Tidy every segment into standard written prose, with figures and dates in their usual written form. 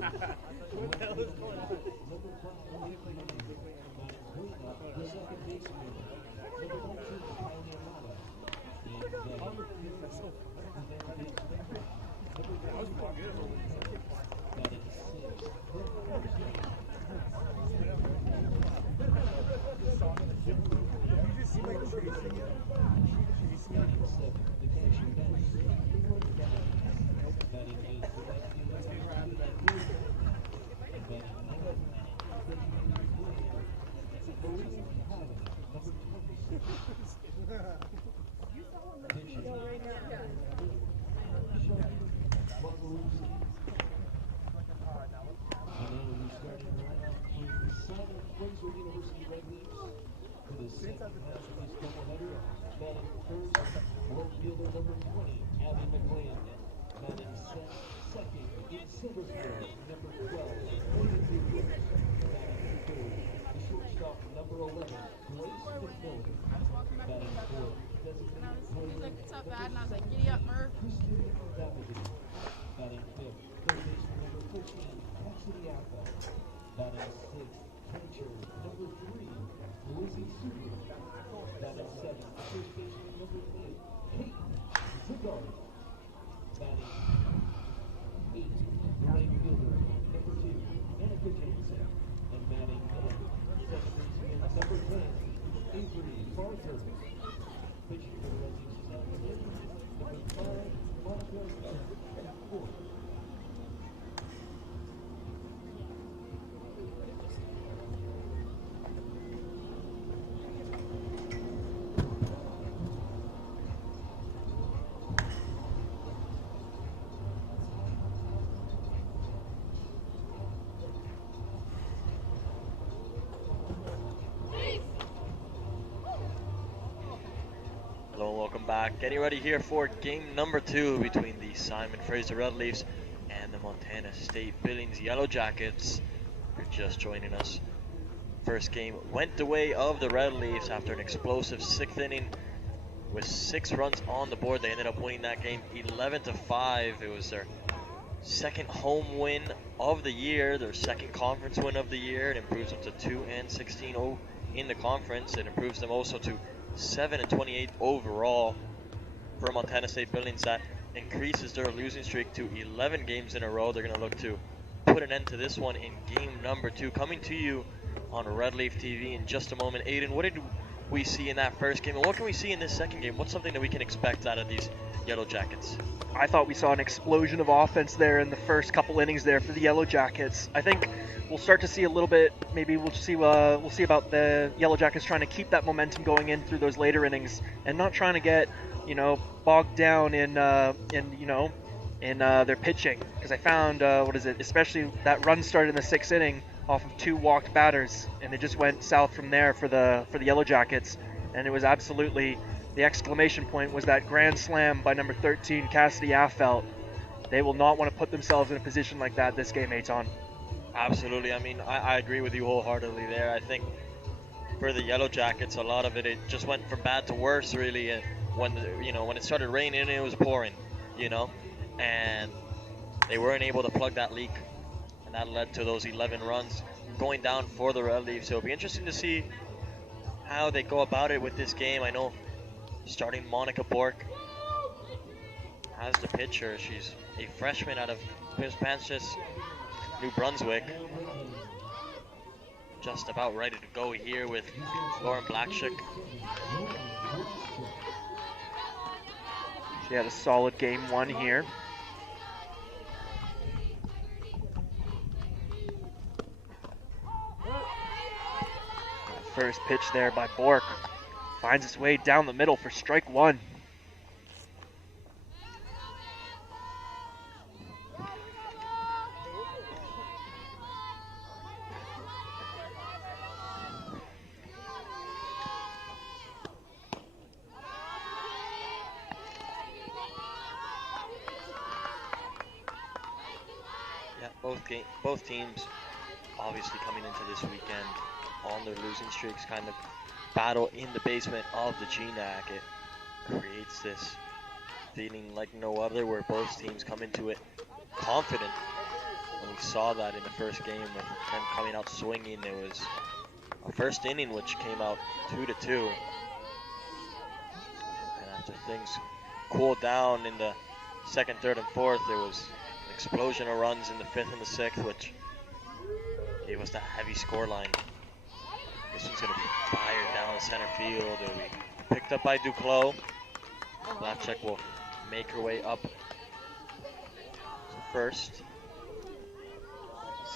What the hell is going on? It's up bad, and I was like, giddy up, Murph. Hello and welcome back. Getting ready here for game number 2 between the Simon Fraser Red Leafs and the Montana State Billings Yellow Jackets. If you're just joining us, first game went the way of the Red Leafs after an explosive 6th inning with 6 runs on the board. They ended up winning that game 11-5. It was their second home win of the year, their second conference win of the year. It improves them to 2-16-0 in the conference. It improves them also to 7-28 overall. For Montana State Billings, that increases their losing streak to 11 games in a row. They're going to look to put an end to this one in game number 2. Coming to you on Red Leaf TV in just a moment. Aiden, what did we see in that first game, and what can we see in this second game? What's something that we can expect out of these Yellow Jackets? I thought we saw an explosion of offense there in the first couple innings there for the Yellow Jackets. I think we'll start to see a little bit. Maybe we'll see about the Yellow Jackets trying to keep that momentum going in through those later innings and not trying to get bogged down in their pitching. Because I found especially that run started in the 6th inning off of 2 walked batters, and it just went south from there for the Yellow Jackets, and it was absolutely. The exclamation point was that grand slam by number 13, Cassidy Affelt. They will not want to put themselves in a position like that this game, Eitan. Absolutely. I mean, I agree with you wholeheartedly there. I think for the Yellow Jackets, a lot of it just went from bad to worse, really. And when it started raining, it was pouring, and they weren't able to plug that leak, and that led to those 11 runs going down for the Red Leafs. So it'll be interesting to see how they go about it with this game. I know starting Monica Bork as the pitcher. She's a freshman out of Pispansis, New Brunswick. Just about ready to go here with Lauren Blackshick. She had a solid game 1 here. First pitch there by Bork. Finds its way down the middle for strike 1. Yeah, both teams obviously coming into this weekend on their losing streaks, kind of battle in the basement of the GNAC. It creates this feeling like no other, where both teams come into it confident. When we saw that in the first game with them coming out swinging. It was a first inning which came out 2-2. And after things cooled down in the second, third, and fourth, there was an explosion of runs in the fifth and the sixth, which gave us that heavy score line. This one's going to be fired down the center field. It'll be picked up by Duclos. Blackcheck will make her way up to first.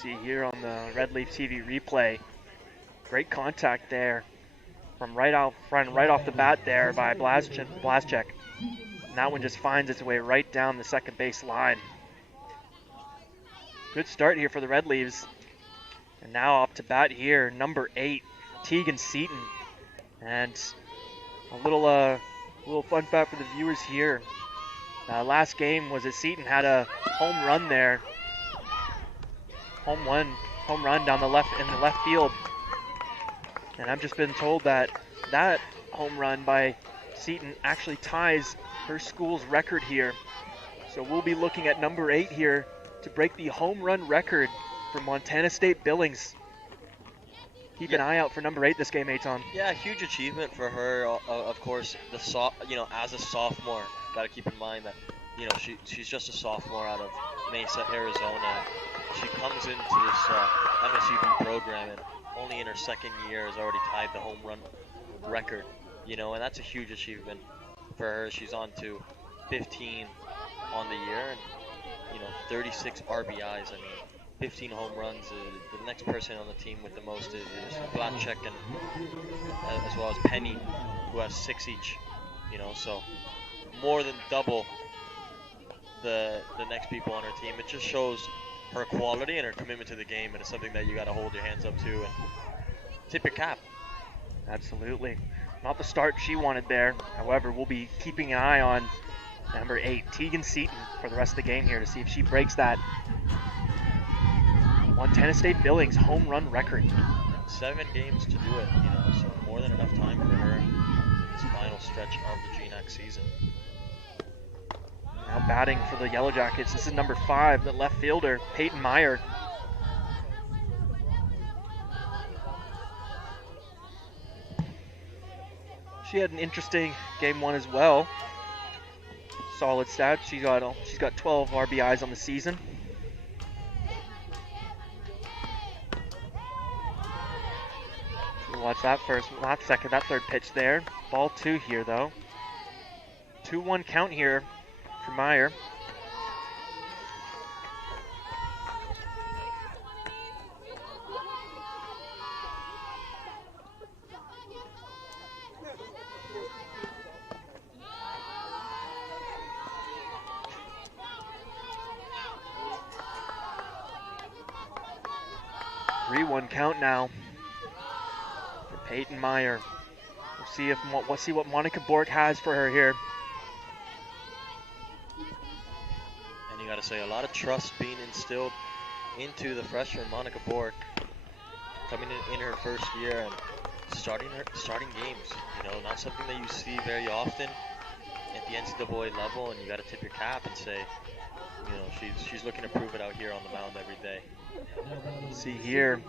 See here on the Red Leaf TV replay, great contact there from right out front, right off the bat there by Blaschek. And that one just finds its way right down the second base line. Good start here for the Red Leaves. And now up to bat here, number 8, Tegan Seaton. And a little fun fact for the viewers here. Last game was that Seaton had a home run there. Home run down the left field. And I've just been told that home run by Seaton actually ties her school's record here. So we'll be looking at number 8 here to break the home run record for Montana State Billings. Keep an eye out for number 8 this game, Eitan. Yeah, huge achievement for her. Of course, as a sophomore, got to keep in mind that she's just a sophomore out of Mesa, Arizona. She comes into this MSUB program and only in her second year has already tied the home run record. And that's a huge achievement for her. She's on to 15 on the year and 36 RBIs. I mean, 15 home runs. The next person on the team with the most is Blaschek, and as well as Penny, who has 6 each. So more than double the next people on her team. It just shows her quality and her commitment to the game, and it's something that you got to hold your hands up to and tip your cap. Absolutely. Not the start she wanted there. However, we'll be keeping an eye on number 8, Tegan Seaton, for the rest of the game here to see if she breaks that Montana State Billings home run record. 7 games to do it, so more than enough time for her in this final stretch of the GNAC season. Now batting for the Yellow Jackets, this is number 5, the left fielder, Peyton Meyer. She had an interesting game 1 as well. Solid stats. She's got 12 RBIs on the season. We'll watch that third pitch there. Ball 2 here though. 2-1 count here for Meyer. One count now for Peyton Meyer. We'll see what Monica Bork has for her here. And you got to say, a lot of trust being instilled into the freshman Monica Bork, coming in her first year and starting games. Not something that you see very often at the NCAA level, and you got to tip your cap and say, she's looking to prove it out here on the mound every day. See here.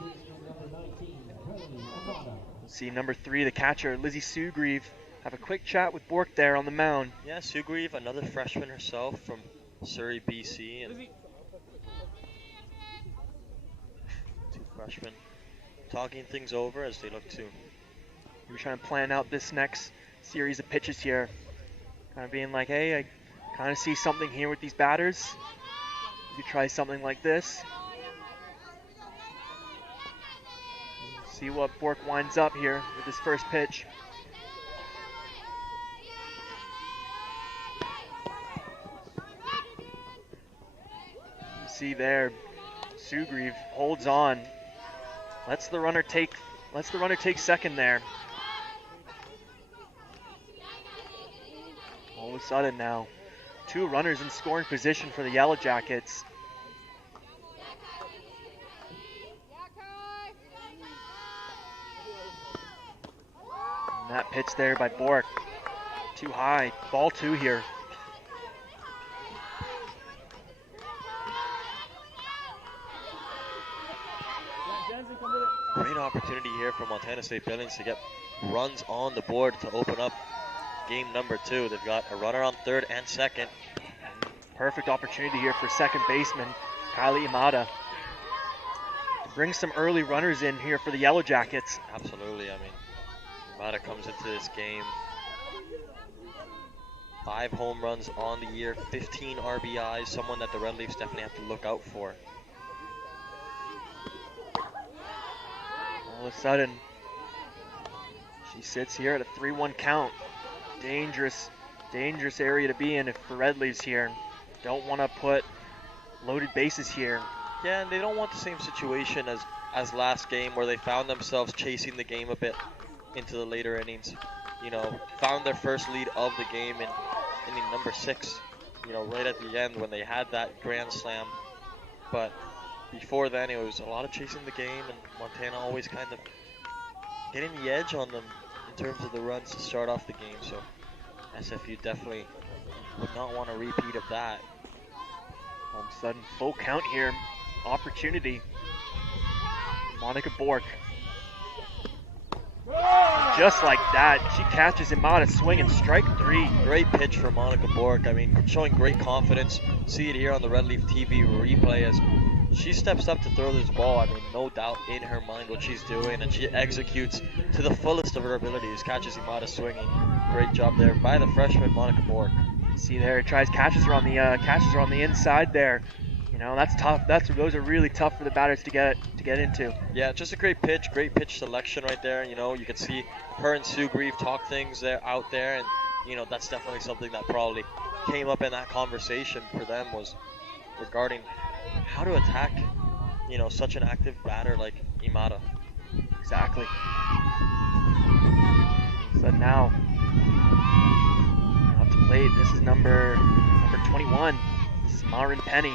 See number 3, the catcher, Lizzie Sugrieve, have a quick chat with Bork there on the mound. Yeah, Sugrieve, another freshman herself from Surrey, BC, and 2 freshmen talking things over as they look to. We're trying to plan out this next series of pitches here. Kind of being like, hey, I kind of see something here with these batters. You try something like this. See what Bork winds up here with his first pitch. See there, Sugrieve holds on. Lets the runner take second there. All of a sudden now, 2 runners in scoring position for the Yellow Jackets. And that pitch there by Bork, too high. Ball 2 here. Great opportunity here for Montana State Billings to get runs on the board to open up game number 2. They've got a runner on third and second. Perfect opportunity here for second baseman Kylie Imada to bring some early runners in here for the Yellow Jackets. Absolutely. I mean, Imada comes into this game 5 home runs on the year, 15 RBIs, someone that the Red Leafs definitely have to look out for. All of a sudden, she sits here at a 3-1 count. Dangerous area to be in if for Red Leafs here. Don't want to put loaded bases here. Yeah, and they don't want the same situation as last game where they found themselves chasing the game a bit into the later innings. You know, found their first lead of the game in inning number 6, you know, right at the end when they had that grand slam. But before then, it was a lot of chasing the game, and Montana always kind of getting the edge on them in terms of the runs to start off the game. So SFU definitely would not want a repeat of that. All of a sudden, full count here. Opportunity. Monica Bork. Just like that, she catches Imada swinging strike 3. Great pitch for Monica Bork. I mean, showing great confidence. See it here on the Red Leaf TV replay as she steps up to throw this ball. I mean, no doubt in her mind what she's doing, and she executes to the fullest of her abilities. Catches Imada swinging. Great job there by the freshman Monica Bork. See there, catches her on the inside there. You know, that's tough. Those are really tough for the batters to get into. Yeah, just a great pitch selection right there. You know, you can see her and Sue Grieve talk things out there, and you know that's definitely something that probably came up in that conversation for them was regarding how to attack, you know, such an active batter like Imada. Exactly. So now up to plate. This is number 21. This is Marin Penny.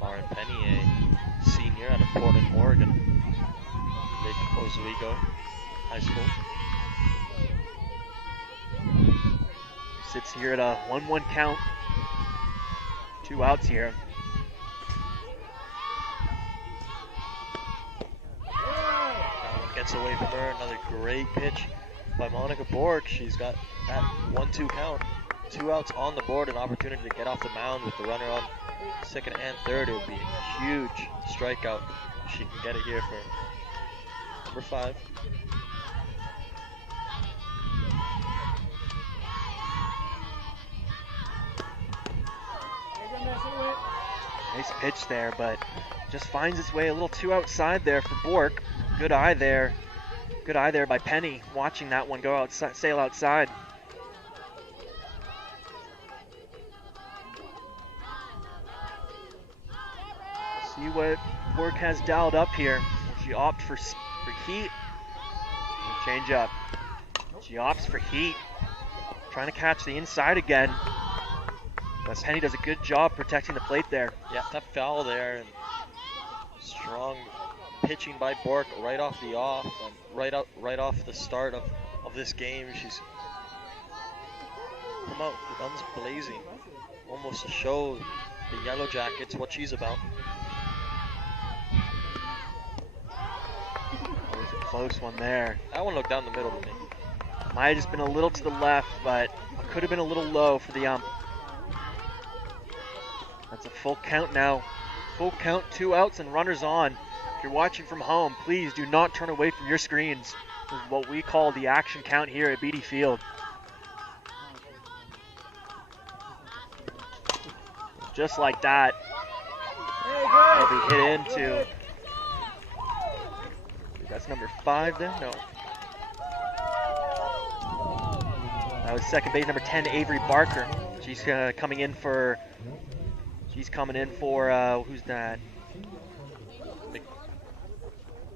Marin Penny, a senior out of Portland, Oregon. Lake Oswego High School. Sits here at a 1-1 count. 2 outs here. That one gets away from her. Another great pitch by Monica Bork. She's got that 1-2 count. 2 outs on the board, an opportunity to get off the mound with the runner on second and third. It would be a huge strikeout if she can get it here for number 5. Nice pitch there, but just finds its way a little too outside there for Bork. Good eye there. Good eye there by Penny, watching that one go outside, sail outside. See what Bork has dialed up here. She opts for heat. Change up. She opts for heat. Trying to catch the inside again. But Penny does a good job protecting the plate there. Yeah, tough foul there, and strong pitching by Bork right off the off, and right off the start of this game. She's come out guns blazing, almost to show the Yellow Jackets what she's about. Always a close one there. That one looked down the middle to me. Might have just been a little to the left, but could have been a little low for the ump. That's a full count now. Full count, 2 outs and runners on. If you're watching from home, please do not turn away from your screens. This is what we call the action count here at Beatty Field. Just like that. That'll be hit into. That's number 5 then? No. That was second base, number 10, Avery Barker. She's coming in for. Who's that?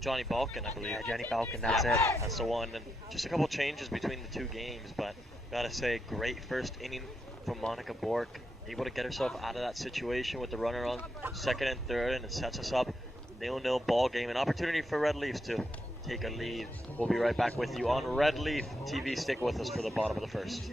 Johnny Balkin, I believe. Yeah, Johnny Balkin, that's it. That's the one. And just a couple changes between the 2 games, but gotta say, great first inning from Monica Bork. Able to get herself out of that situation with the runner on second and third, and it sets us up 0-0 ball game. An opportunity for Red Leafs to take a lead. We'll be right back with you on Red Leaf TV. Stick with us for the bottom of the first.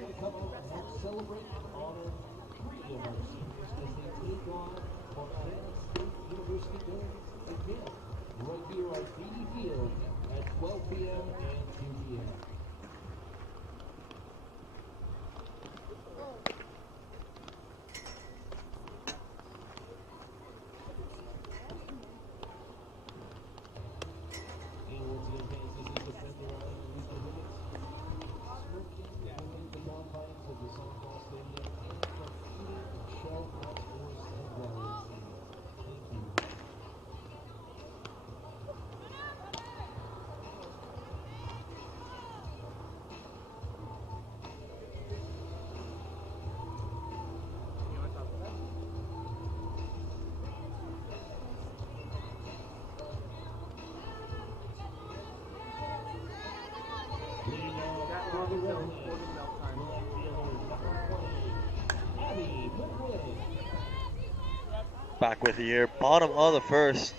Back with you here. Bottom of the first.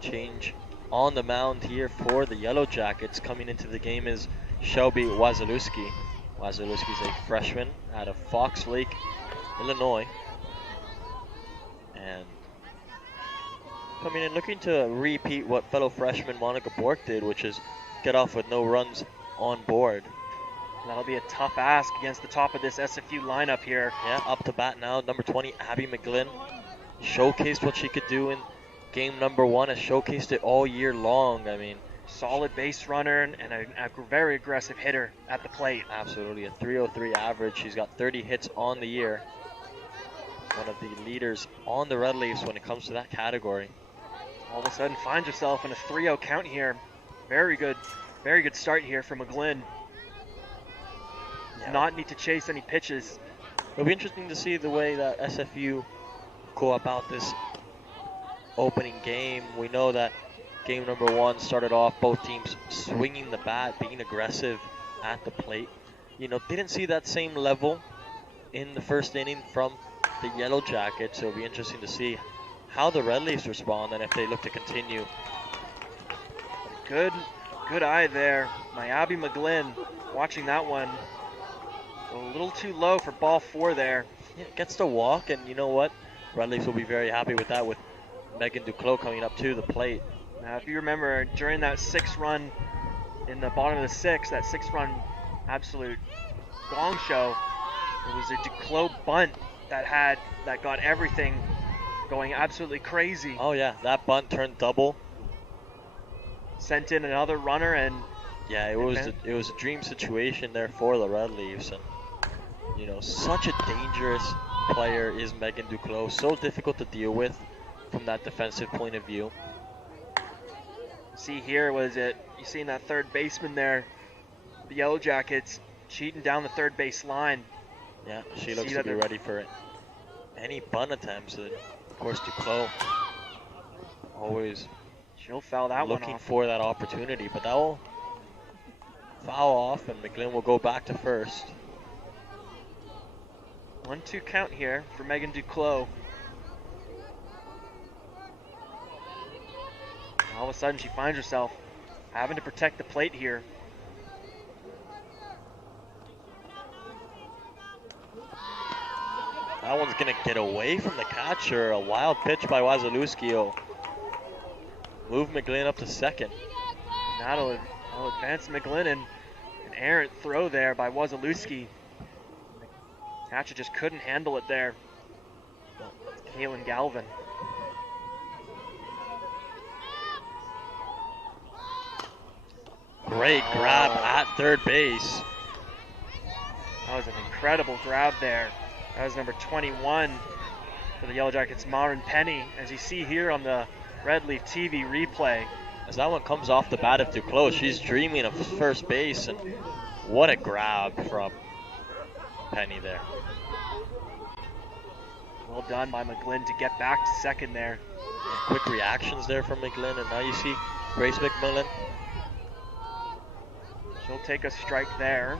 Change on the mound here for the Yellow Jackets. Coming into the game is Shelby Wazalewski. Wazalewski is a freshman out of Fox Lake, Illinois. And coming in looking to repeat what fellow freshman Monica Bork did, which is get off with no runs on board. That'll be a tough ask against the top of this SFU lineup here. Yeah, up to bat now, number 20, Abby McGlynn. Showcased what she could do in game number 1, has showcased it all year long. I mean, solid base runner and a very aggressive hitter at the plate. Absolutely, a 303 average. She's got 30 hits on the year. One of the leaders on the Red Leafs when it comes to that category. All of a sudden finds herself in a 3-0 count here. Very good start here for McGlynn. Yeah. Not need to chase any pitches. It'll be interesting to see the way that SFU go about this opening game. We know that game number 1 started off both teams swinging the bat, being aggressive at the plate. You know, didn't see that same level in the first inning from the Yellow Jackets, so it'll be interesting to see how the Red Leafs respond and if they look to continue. Good eye there. My Abby McGlynn watching that one. A little too low for ball 4 there. Yeah, gets the walk, and you know what? Red Leafs will be very happy with that, with Megan Duclos coming up to the plate. Now, if you remember, during that 6 run in the bottom of the 6th, that 6-run absolute gong show, it was a Duclos bunt that got everything going absolutely crazy. Oh yeah, that bunt turned double. Sent in another runner, and yeah, it was a dream situation there for the Red Leafs. And you know, such a dangerous player is Megan Duclos, so difficult to deal with from that defensive point of view. See here, you seen that third baseman there, the Yellow Jackets cheating down the third base line. Yeah, she looks to be ready for it. Any bunt attempts, and of course Duclos always she'll foul that one off. Looking for that opportunity, but that will foul off, and McGlynn will go back to first. 1-2 count here for Megan Duclos. All of a sudden she finds herself having to protect the plate here. That one's going to get away from the catcher. A wild pitch by Wazalewski will move McGlynn up to second. That'll advance McGlynn, and an errant throw there by Wazalewski. Catcher just couldn't handle it there. Kaylin Galvin. Great grab at third base. That was an incredible grab there. That was number 21 for the Yellow Jackets, Marin Penny, as you see here on the Red Leaf TV replay. As that one comes off the bat of Duclos, she's dreaming of first base, and what a grab from Penny there. Well done by McGlynn to get back to second there. And quick reactions there from McGlynn, and now you see Grace McMillan. She'll take a strike there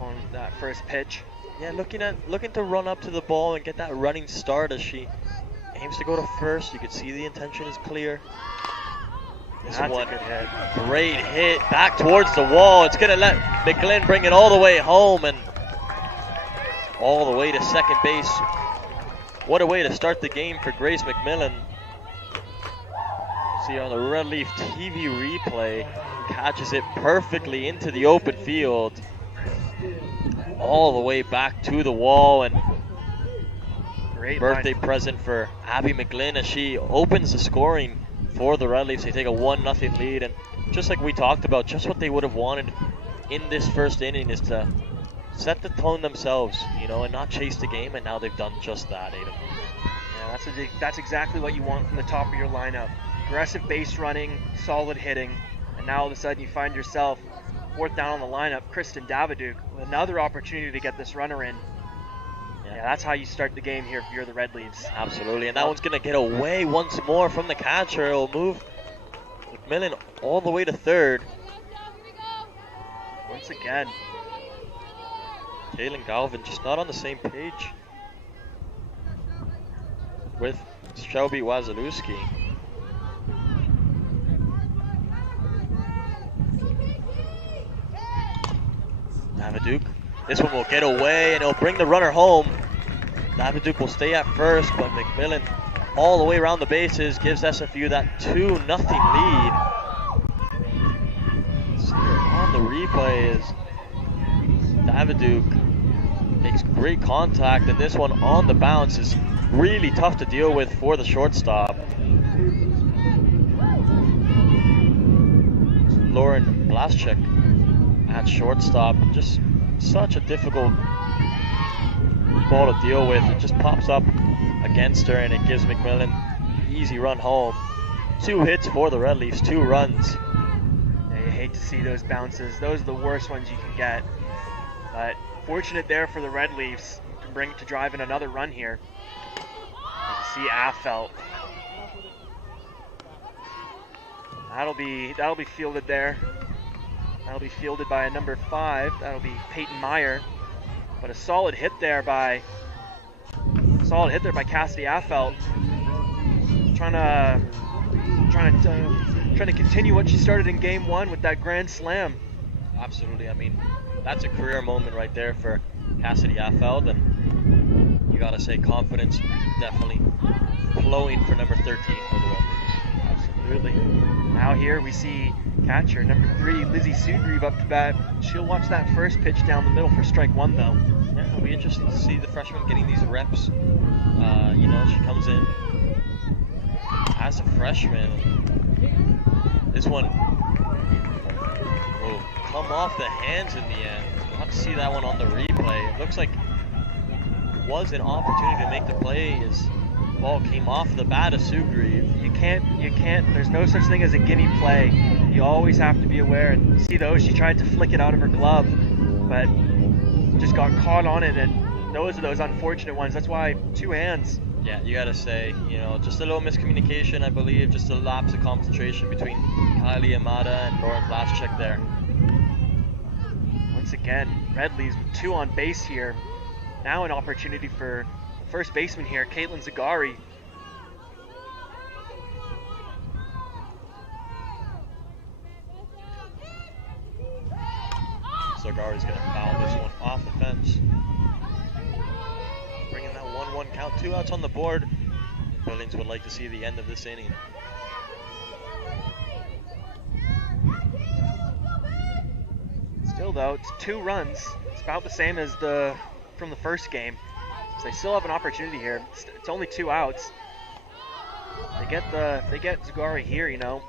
on that first pitch. Yeah, looking to run up to the ball and get that running start as she aims to go to first. You can see the intention is clear. This That's one, a good hit. Great hit back towards the wall. It's gonna let McGlynn bring it all the way home and all the way to second base. What a way to start the game for Grace McMillan. See on the Red Leaf TV replay, catches it perfectly into the open field, all the way back to the wall, and Great birthday present for Abby McGlynn as she opens the scoring for the Red Leafs. They take a 1-0 lead, and just like we talked about, just what they would have wanted in this first inning is to set the tone themselves, you know, and not chase the game, and now they've done just that, Adam. Yeah, that's exactly what you want from the top of your lineup. Aggressive base running, solid hitting, and now all of a sudden you find yourself fourth down on the lineup, Kristen Davidouk, with another opportunity to get this runner in. Yeah, that's how you start the game here if you're the Red Leafs. Absolutely, and that one's going to get away once more from the catcher. It'll move McMillan all the way to third. Once again. Kaylin Galvin just not on the same page with Shelby Wazalewski. Daviduke. This one will get away and he'll bring the runner home. Daviduke will stay at first, but McMillan all the way around the bases gives SFU that 2-0 lead. See here on the replay is Daviduke makes great contact, and this one on the bounce is really tough to deal with for the shortstop. Lauren Blaschek at shortstop, just such a difficult ball to deal with. It just pops up against her and it gives McMillan easy run home. 2 hits for the Red Leafs, 2 runs. Yeah, you hate to see those bounces. Those are the worst ones you can get. But fortunate there for the Red Leafs to drive in another run here. As you see Affelt. That'll be fielded there. That'll be fielded by a number 5. That'll be Peyton Meyer. But a solid hit there by Cassidy Affelt. Trying to continue what she started in game 1 with that grand slam. Absolutely. I mean, that's a career moment right there for Cassidy Affelt, and you gotta say confidence definitely flowing for number 13 for the Red Leafs. Absolutely. Now here we see catcher number 3, Lizzie Sudrieve, up to bat. She'll watch that first pitch down the middle for strike 1 though. Yeah, it'll be interesting to see the freshman getting these reps. You know, she comes in as a freshman. This one will come off the hands in the end. We'll have to see that one on the replay. It looks like it was an opportunity to make the play as the ball came off the bat of Sudrieve. You can't, there's no such thing as a gimme play. You always have to be aware. And you see those, she tried to flick it out of her glove, but just got caught on it, and those are those unfortunate ones. That's why 2 hands. Yeah, you gotta say, you know, just a little miscommunication, I believe, just a lapse of concentration between Kylie Amada and Lauren Blaschek there. Once again, Red Leafs with 2 on base here. Now an opportunity for first baseman here, Caitlin Zagari. Zagari's gonna foul this one off the fence. Bringing that 1-1 count, 2 outs on the board. Billings would like to see the end of this inning. Still though, it's 2 runs. It's about the same as from the first game. So they still have an opportunity here. It's only 2 outs. They get Zagari here, you know.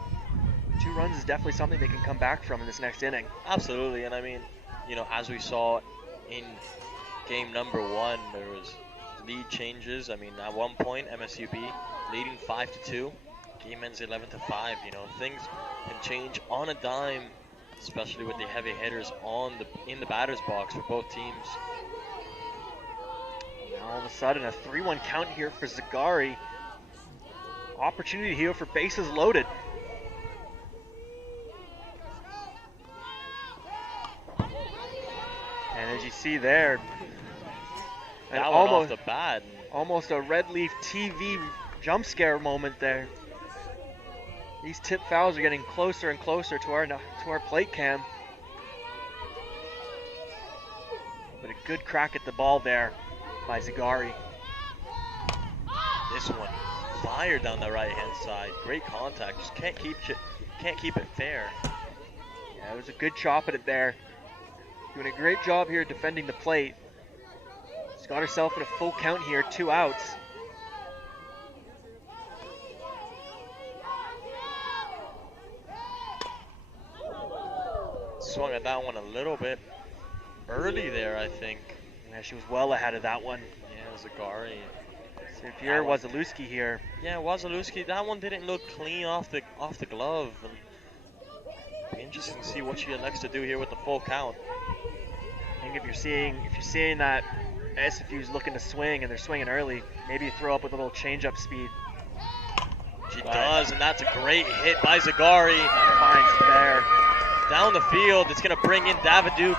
2 runs is definitely something they can come back from in this next inning. Absolutely, and I mean, you know, as we saw in game number 1, there was lead changes. I mean, at one point, MSUB leading 5-2. Game ends 11-5. You know, things can change on a dime, especially with the heavy hitters in the batter's box for both teams. Now all of a sudden, a 3-1 count here for Zagari. Opportunity here for bases loaded. And as you see there, that one off the bat. Almost a Red Leaf TV jump scare moment there. These tip fouls are getting closer and closer to our plate cam. But a good crack at the ball there by Zagari. This one fired down the right-hand side. Great contact. Just can't keep it fair. Yeah, it was a good chop at it there. Doing a great job here defending the plate. She's got herself in a full count here, 2 outs. Swung at that one a little bit early there, I think. Yeah, she was well ahead of that one. Yeah, Zagari. So if you're Wazalewski here. Yeah, Wazalewski, that one didn't look clean off the glove. And be interesting to see what she elects to do here with the full count. I think if you're seeing that SFU's looking to swing and they're swinging early, maybe you throw up with a little change-up speed. She does, and that's a great hit by Zagari. Finds there. Down the field, it's going to bring in Daviduke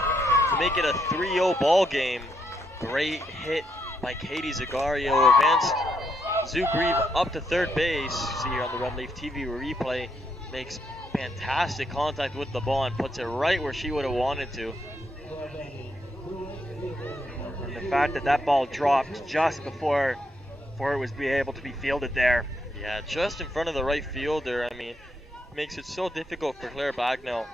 to make it a 3-0 ball game. Great hit by Katie Zagari, who advanced Zugrieve up to third base. See here on the Red Leaf TV replay, makes fantastic contact with the ball and puts it right where she would have wanted to. And the fact that that ball dropped just before it was able to be fielded there. Yeah, just in front of the right fielder. I mean, makes it so difficult for Claire Bagnell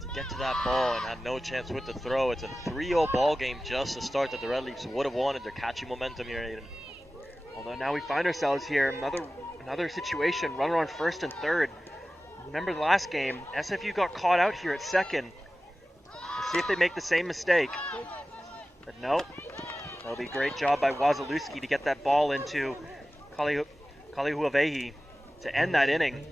to get to that ball and had no chance with the throw. It's a 3-0 ball game just to start that the Red Leafs would have wanted. They're catching momentum here, Aiden. Although now we find ourselves here, another situation, runner on first and third. Remember the last game, SFU got caught out here at second. Let's see if they make the same mistake. But no, that'll be a great job by Wazalewski to get that ball into Kalihuavehi to end that inning.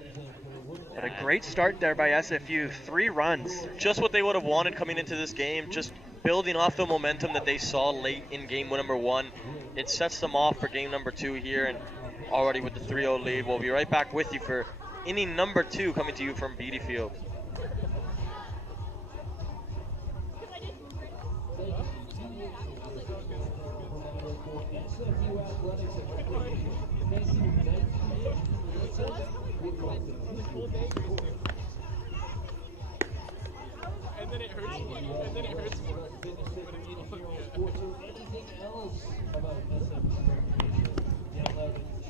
But a great start there by SFU, 3 runs. Just what they would have wanted coming into this game, just building off the momentum that they saw late in game number 1. It sets them off for game number 2 here, and already with the 3-0 lead. We'll be right back with you for inning number 2 coming to you from Beatty Field. And then it hurts more. And then it hurts more. Anything else about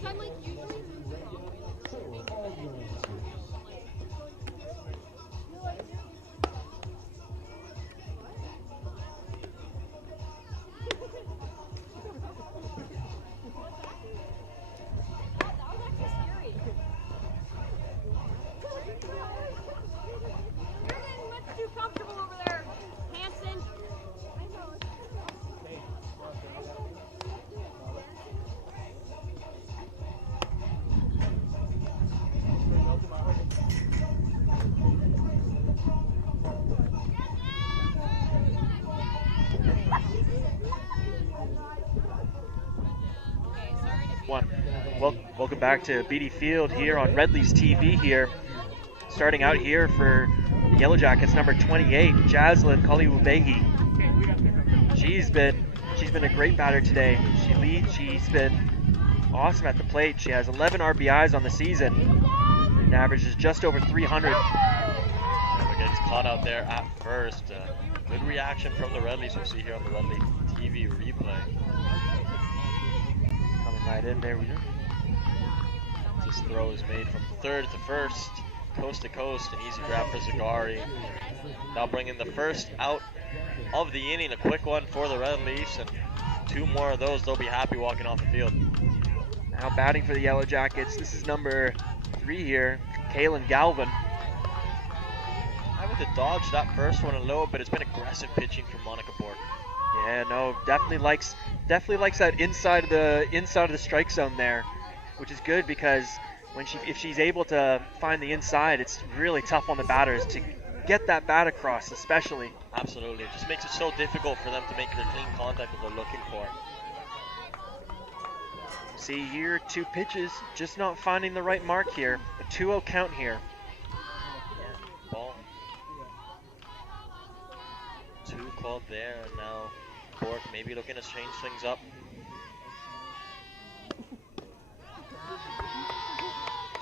I'm like usually all your answers. Welcome back to Beatty Field here on Red Leafs TV here. Starting out here for the Yellow Jackets, number 28, Jaslyn Kaliubehi. She's been a great batter today. She's been awesome at the plate. She has 11 RBIs on the season and averages just over 300. Gets caught out there at first. Good reaction from the Red Leafs. We'll see here on the Red Leaf TV replay. Coming right in there. This throw is made from third to first, coast to coast, an easy grab for Zagari. Now bringing the first out of the inning, a quick one for the Red Leafs, and 2 more of those, they'll be happy walking off the field. Now batting for the Yellow Jackets, this is number 3 here, Kaylin Galvin. Having to dodge that first one a little bit. It's been aggressive pitching from Monica Bork. Yeah, no, definitely likes that inside of the strike zone there, which is good because if she's able to find the inside, it's really tough on the batters to get that bat across, especially. Absolutely, it just makes it so difficult for them to make the clean contact that they're looking for. See here, 2 pitches, just not finding the right mark here. A 2-0 count here. Ball. 2 called there, and now Bork maybe looking to change things up.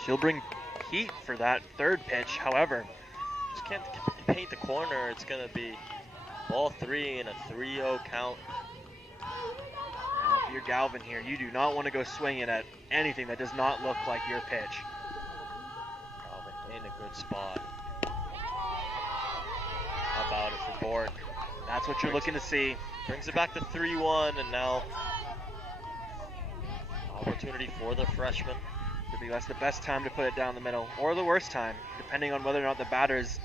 She'll bring heat for that 3rd pitch, however. Just can't paint the corner. It's going to be ball 3 and a 3-0 count. Now, if you're Galvin here, you do not want to go swinging at anything that does not look like your pitch. Galvin in a good spot. How about it for Bork? That's what you're looking to see. Brings it back to 3-1, and now opportunity for the freshman. Could be that's the best time to put it down the middle, or the worst time, depending on whether or not the batter's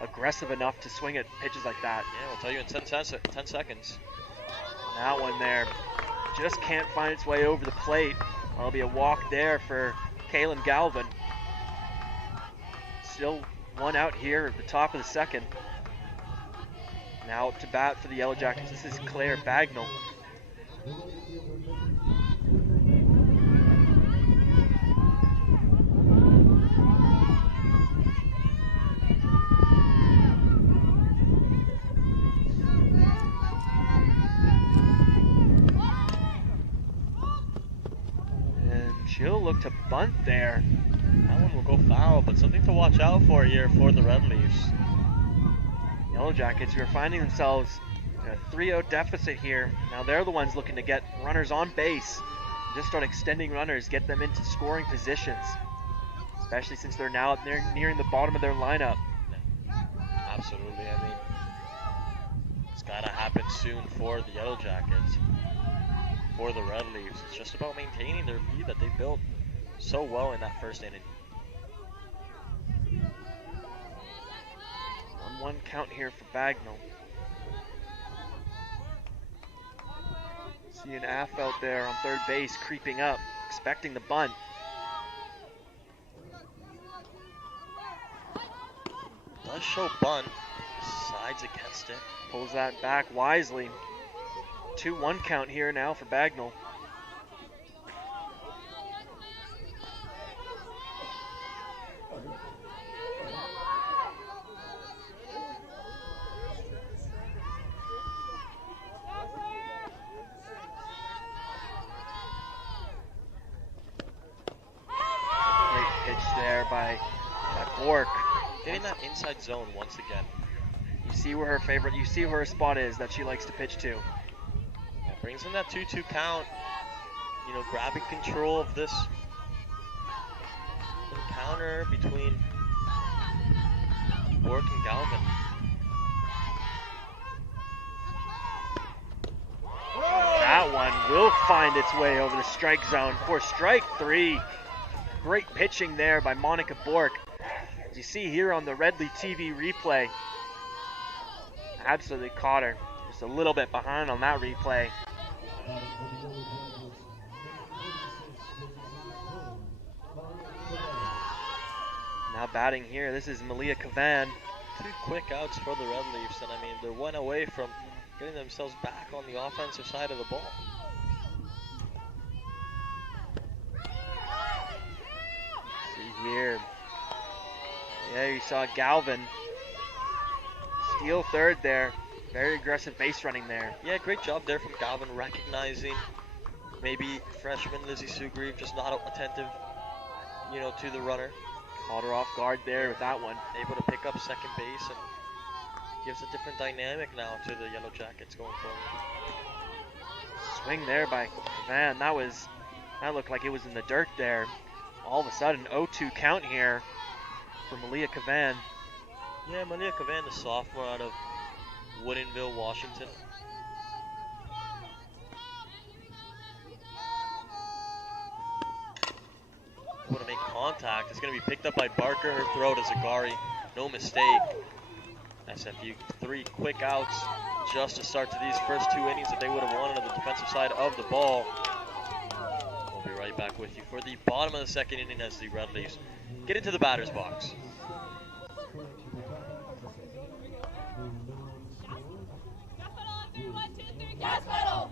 aggressive enough to swing at pitches like that. Yeah, we'll tell you in 10 seconds. That one there just can't find its way over the plate. That'll be a walk there for Kaylin Galvin. Still 1 out here at the top of the 2nd. Now up to bat for the Yellow Jackets, this is Claire Bagnell. She'll look to bunt there. That one will go foul, but something to watch out for here for the Red Leafs. Yellow Jackets who are finding themselves in a 3-0 deficit here. Now they're the ones looking to get runners on base. Just start extending runners, get them into scoring positions. Especially since they're now nearing the bottom of their lineup. Absolutely, I mean, it's gotta happen soon for the Yellow Jackets. For the Red Leafs, it's just about maintaining their lead that they built so well in that first inning. 1-1 count here for Bagnell. See an Aff out there on third base creeping up, expecting the bunt. Does show bunt, decides against it. Pulls that back wisely. 2-1 count here now for Bagnell. Great pitch there by Bork. Getting that inside zone once again. You see where her spot is that she likes to pitch to. Yeah, brings in that 2-2 count. You know, grabbing control of this encounter between Bork and Galvin. That one will find its way over the strike zone for strike 3. Great pitching there by Monica Bork. As you see here on the Redley TV replay, absolutely caught her. Just a little bit behind on that replay. Now batting here, this is Malia Kavan. 2 quick outs for the Red Leafs, and I mean, they're one away from getting themselves back on the offensive side of the ball. See here. Yeah, you saw Galvin steal third there. Very aggressive base running there. Yeah, great job there from Galvin, recognizing maybe freshman Lizzie Sugrieve just not attentive, you know, to the runner. Caught her off guard there with that one. Able to pick up second base and gives a different dynamic now to the Yellow Jackets going forward. Swing there by Kavan. That looked like it was in the dirt there. All of a sudden, 0-2 count here for Malia Kavan. Yeah, Malia Kavan, the sophomore out of Woodinville, Washington. Able to make contact. It's going to be picked up by Barker. Her throw to Zagari. No mistake. SFU 3 quick outs just to start to these first 2 innings that they would have wanted on the defensive side of the ball. We'll be right back with you for the bottom of the second inning as the Red Leafs get into the batter's box. Gas pedal!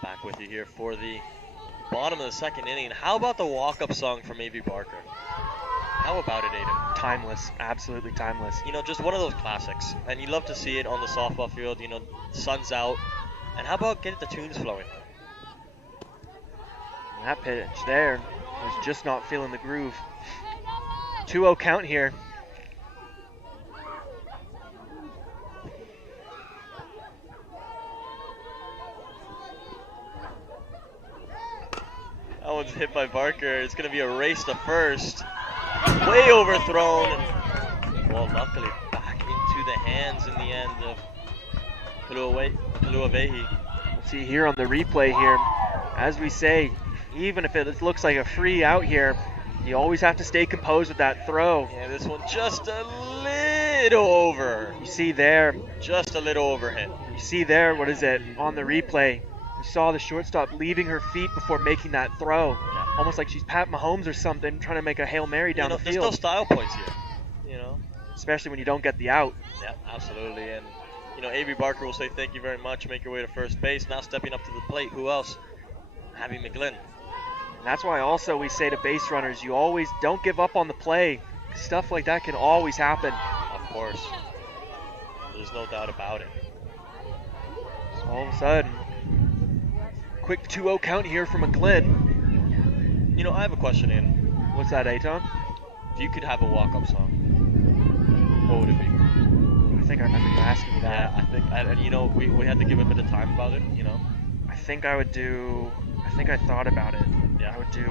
Back with you here for the bottom of the second inning. How about the walk-up song from A.V. Barker? How about it, Aiden? Timeless, absolutely timeless. You know, just one of those classics. And you love to see it on the softball field, you know, sun's out. And how about getting the tunes flowing? And that pitch there was just not feeling the groove. 2-0 count here. That one's hit by Barker. It's going to be a race to first. Way overthrown. Well, luckily back into the hands in the end of Kaluavehi. See here on the replay here, as we say, even if it looks like a free out here, you always have to stay composed with that throw. Yeah, this one just a little over. You see there, Just a little overhit. you see there, what is it, on the replay, you saw the shortstop leaving her feet before making that throw. Yeah. Almost like she's Pat Mahomes or something, trying to make a Hail Mary down the There's no field. style points here. Especially when you don't get the out. Yeah, absolutely. And Avery Barker will say thank you very much, make your way to first base. Now stepping up to the plate, who else? Abby McGlynn. And that's why also we say to base runners, you always don't give up on the play. Stuff like that can always happen. Of course. There's no doubt about it. So all of a sudden, quick 2-0 count here for McGlynn. I have a question, Ian. What's that, Aton? If you could have a walk-up song, what would it be? I think I remember you asking me that. Yeah, I think, and we had to give a bit of time about it, I think I would do, I think I thought about it. Yeah. I would do,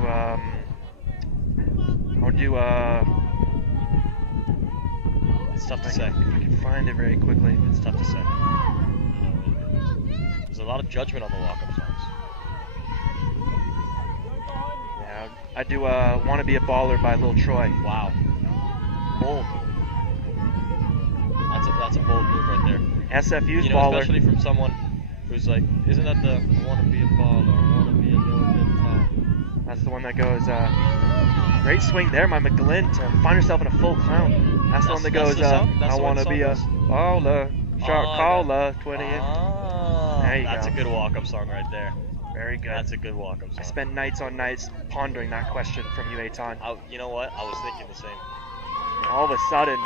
It's tough to say. if I can find it very quickly. It's tough to say. There's a lot of judgment on the walk-up songs. Yeah, I do, Want to Be a Baller by Lil Troy. Wow. Bold. That's a bold move right there. SFU's baller. Especially from someone who's like, isn't that the I want to be a baller, I want to be a little bit top. That's the one that goes, great swing there by McGlynn to find herself in a full count. That's the one that goes, I want to be a baller, shark caller, 28. There you That's go. a good walk-up song right there. Very good. That's a good walk-up song. I spent nights on nights pondering that question from you, Aton. You know what? I was thinking the same. And all of a sudden,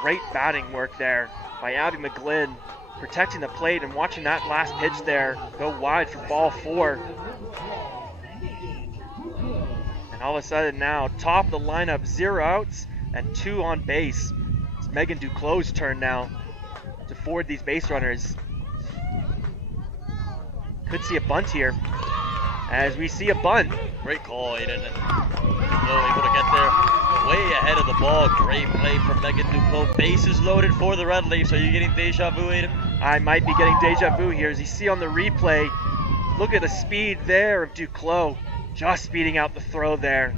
great batting work there by Abby McGlynn, protecting the plate and watching that last pitch there go wide for ball 4. And all of a sudden now, top of the lineup, 0 outs and 2 on base. It's Megan Duclos' turn now to forward these base runners. Could see a bunt here, as we see a bunt. Great call, Aiden, and Duclos able to get there way ahead of the ball. Great play from Megan Duclos. Bases loaded for the Red Leafs. Are you getting deja vu, Aiden? I might be getting deja vu here. As you see on the replay, look at the speed there of Duclos, just speeding out the throw there.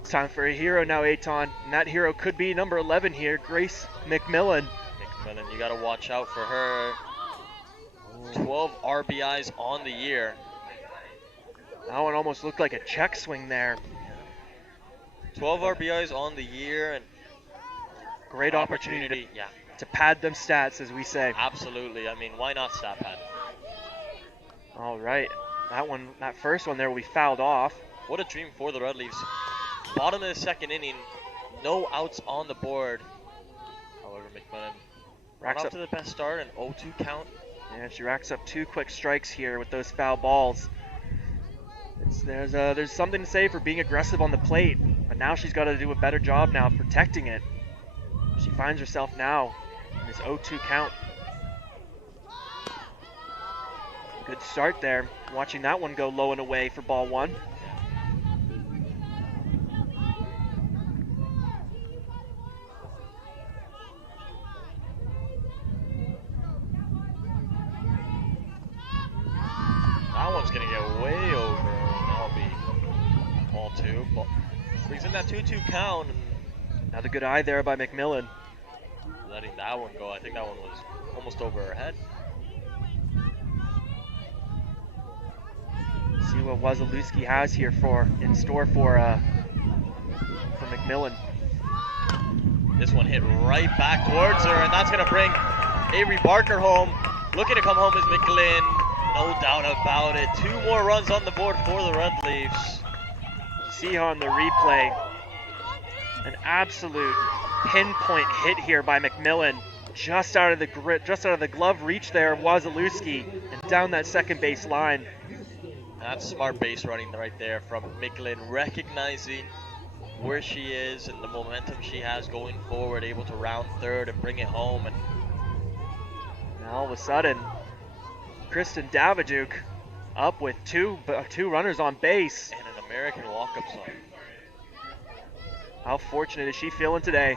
It's time for a hero now, Aton, and that hero could be number 11 here, Grace McMillan. McMillan, you got to watch out for her. 12 RBIs on the year. That one almost looked like a check swing there. 12 RBIs on the year, and Great opportunity yeah, to pad them stats, as we say. absolutely. I mean, why not stat pad? All right, that first one there we fouled off. What a dream for the Red Leafs. Bottom of the second inning, no outs on the board. However, McMillan Racks got off up. to the best start, an 0-2 count. Yeah, she racks up 2 quick strikes here with those foul balls. There's something to say for being aggressive on the plate, but now she's got to do a better job now of protecting it. She finds herself now in this 0-2 count. Good start there. Watching that one go low and away for ball 1. That one's going to get way over, and that'll be ball 2. Brings in that 2-2 count, and Another good eye there by McMillan. letting that one go. I think that one was almost over her head. See what Wazalewski has here in store for McMillan. This one hit right back towards her, and that's going to bring Avery Barker home. Looking to come home is McGlynn. No doubt about it. 2 more runs on the board for the Red Leafs. See on the replay, an absolute pinpoint hit here by McMillan. just out of the glove reach there of Wazalewski and down that second base line. That's smart base running right there from Micklin, recognizing where she is and the momentum she has going forward, able to round third and bring it home. And now all of a sudden, Kristen Daviduke up with two runners on base. and an American walk-up song. How fortunate is she feeling today?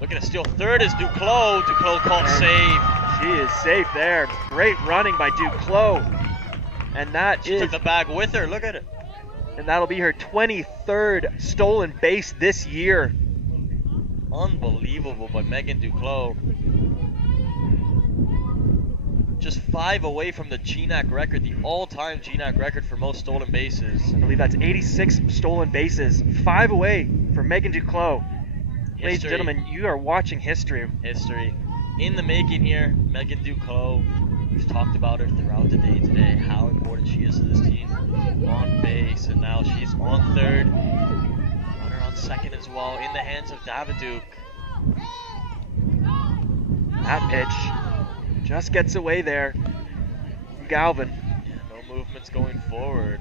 Looking to steal third is Duclos. Duclos called save. She is safe there. Great running by Duclos. And She took the bag with her. Look at it. And that'll be her 23rd stolen base this year. Unbelievable by Megan Duclos. Just 5 away from the GNAC record, the all-time GNAC record for most stolen bases. I believe that's 86 stolen bases. 5 away for Megan Duclos. Ladies and gentlemen, you are watching history. History. In the making here, Megan Duclos. We've talked about her throughout the day today, how important she is to this team on base, and now she's on third. Runner on second as well, in the hands of Daviduke. That pitch just gets away there from Galvin. Yeah, no movements going forward.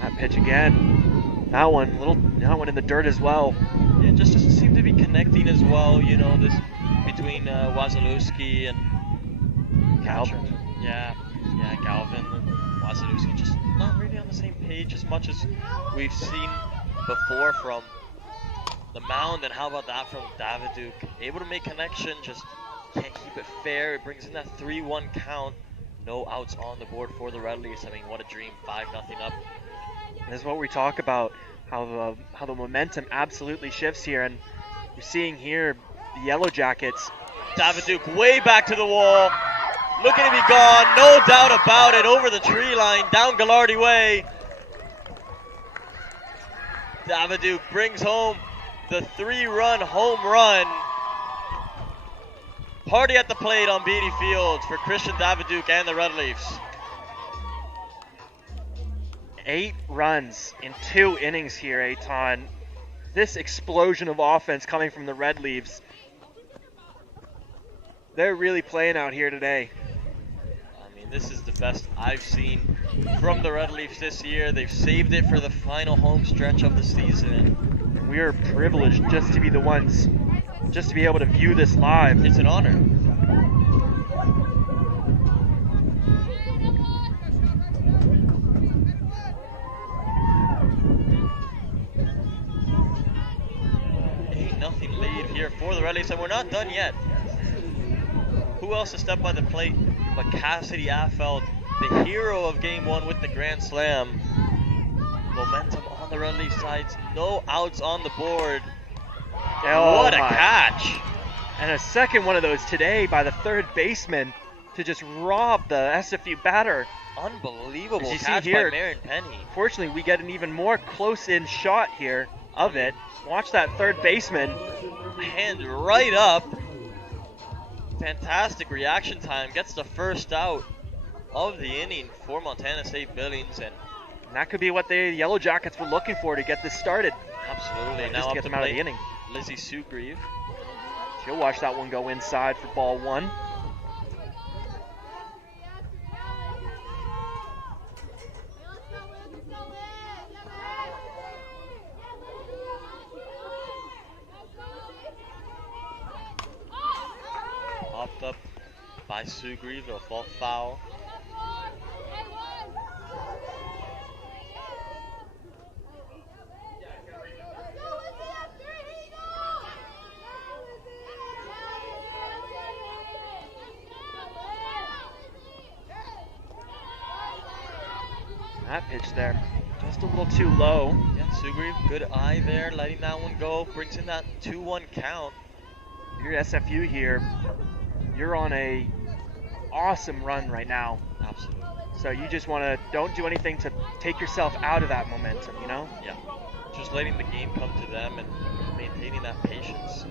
That pitch again. That one in the dirt as well. Yeah, it just doesn't seem to be connecting as well, you know, this between Wazalewski and Galvin. Yeah, Galvin and Wazalewski just not really on the same page as much as we've seen before from the mound. And how about that from Daviduke? Able to make connection, just can't keep it fair. It brings in that 3-1 count. No outs on the board for the Red Leafs. I mean, what a dream, 5-0 up. This is what we talk about, how the momentum absolutely shifts here, and you're seeing here the Yellow Jackets. Daviduke way back to the wall, looking to be gone, no doubt about it, over the tree line, down Gallardi Way. Daviduke brings home the 3-run home run. Party at the plate on Beatty Field for Christian Daviduke and the Red Leafs. 8 runs in 2 innings here, Eitan. This explosion of offense coming from the Red Leafs. They're really playing out here today. I mean, this is the best I've seen from the Red Leafs this year. They've saved it for the final home stretch of the season. And we are privileged just to be the ones, just to be able to view this live. It's an honor. Nothing lead here for the Red Leafs, and we're not done yet. Who else to step by the plate but Cassidy Affeld, the hero of Game 1 with the Grand Slam. Momentum on the Red Leaf sides, no outs on the board. Oh, what a catch! And a second one of those today by the third baseman to just rob the SFU batter. Unbelievable As you catch see here, by Marin Penny. Fortunately, we get an even more close-in shot here of it. Watch that third baseman. Hand right up. Fantastic reaction time. Gets the first out of the inning for Montana State Billings. And that could be what the Yellow Jackets were looking for to get this started. Absolutely. Just now to up get to them out of plate, the inning. Lizzie Sugreve. She'll watch that one go inside for ball 1. Popped up by Sugreve. It'll fall foul. That pitch there, just a little too low. Yeah, Sugreve, good eye there, letting that one go. Brings in that 2-1 count. You're SFU here. You're on a awesome run right now. Absolutely. So you just want to, don't do anything to take yourself out of that momentum, you know? Yeah. Just letting the game come to them and maintain maintaining that patience.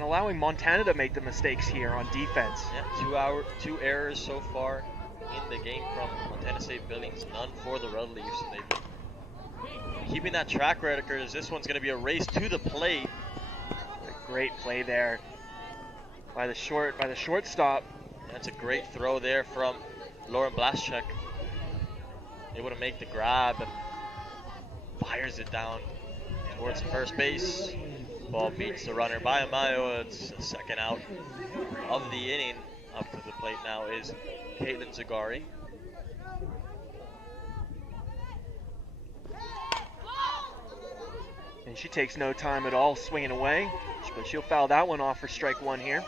Allowing Montana to make the mistakes here on defense. Yeah, two errors so far in the game from Montana State Billings, none for the Red Leafs. And they've been keeping that track record as this one's going to be a race to the plate. A great play there by the shortstop. That's a great throw there from Lauren Blaschek. Able to make the grab and fires it down towards first base. Ball beats the runner by a mile. It's the second out of the inning. Up to the plate now is Caitlin Zagari. And she takes no time at all swinging away, but she'll foul that one off for strike one here.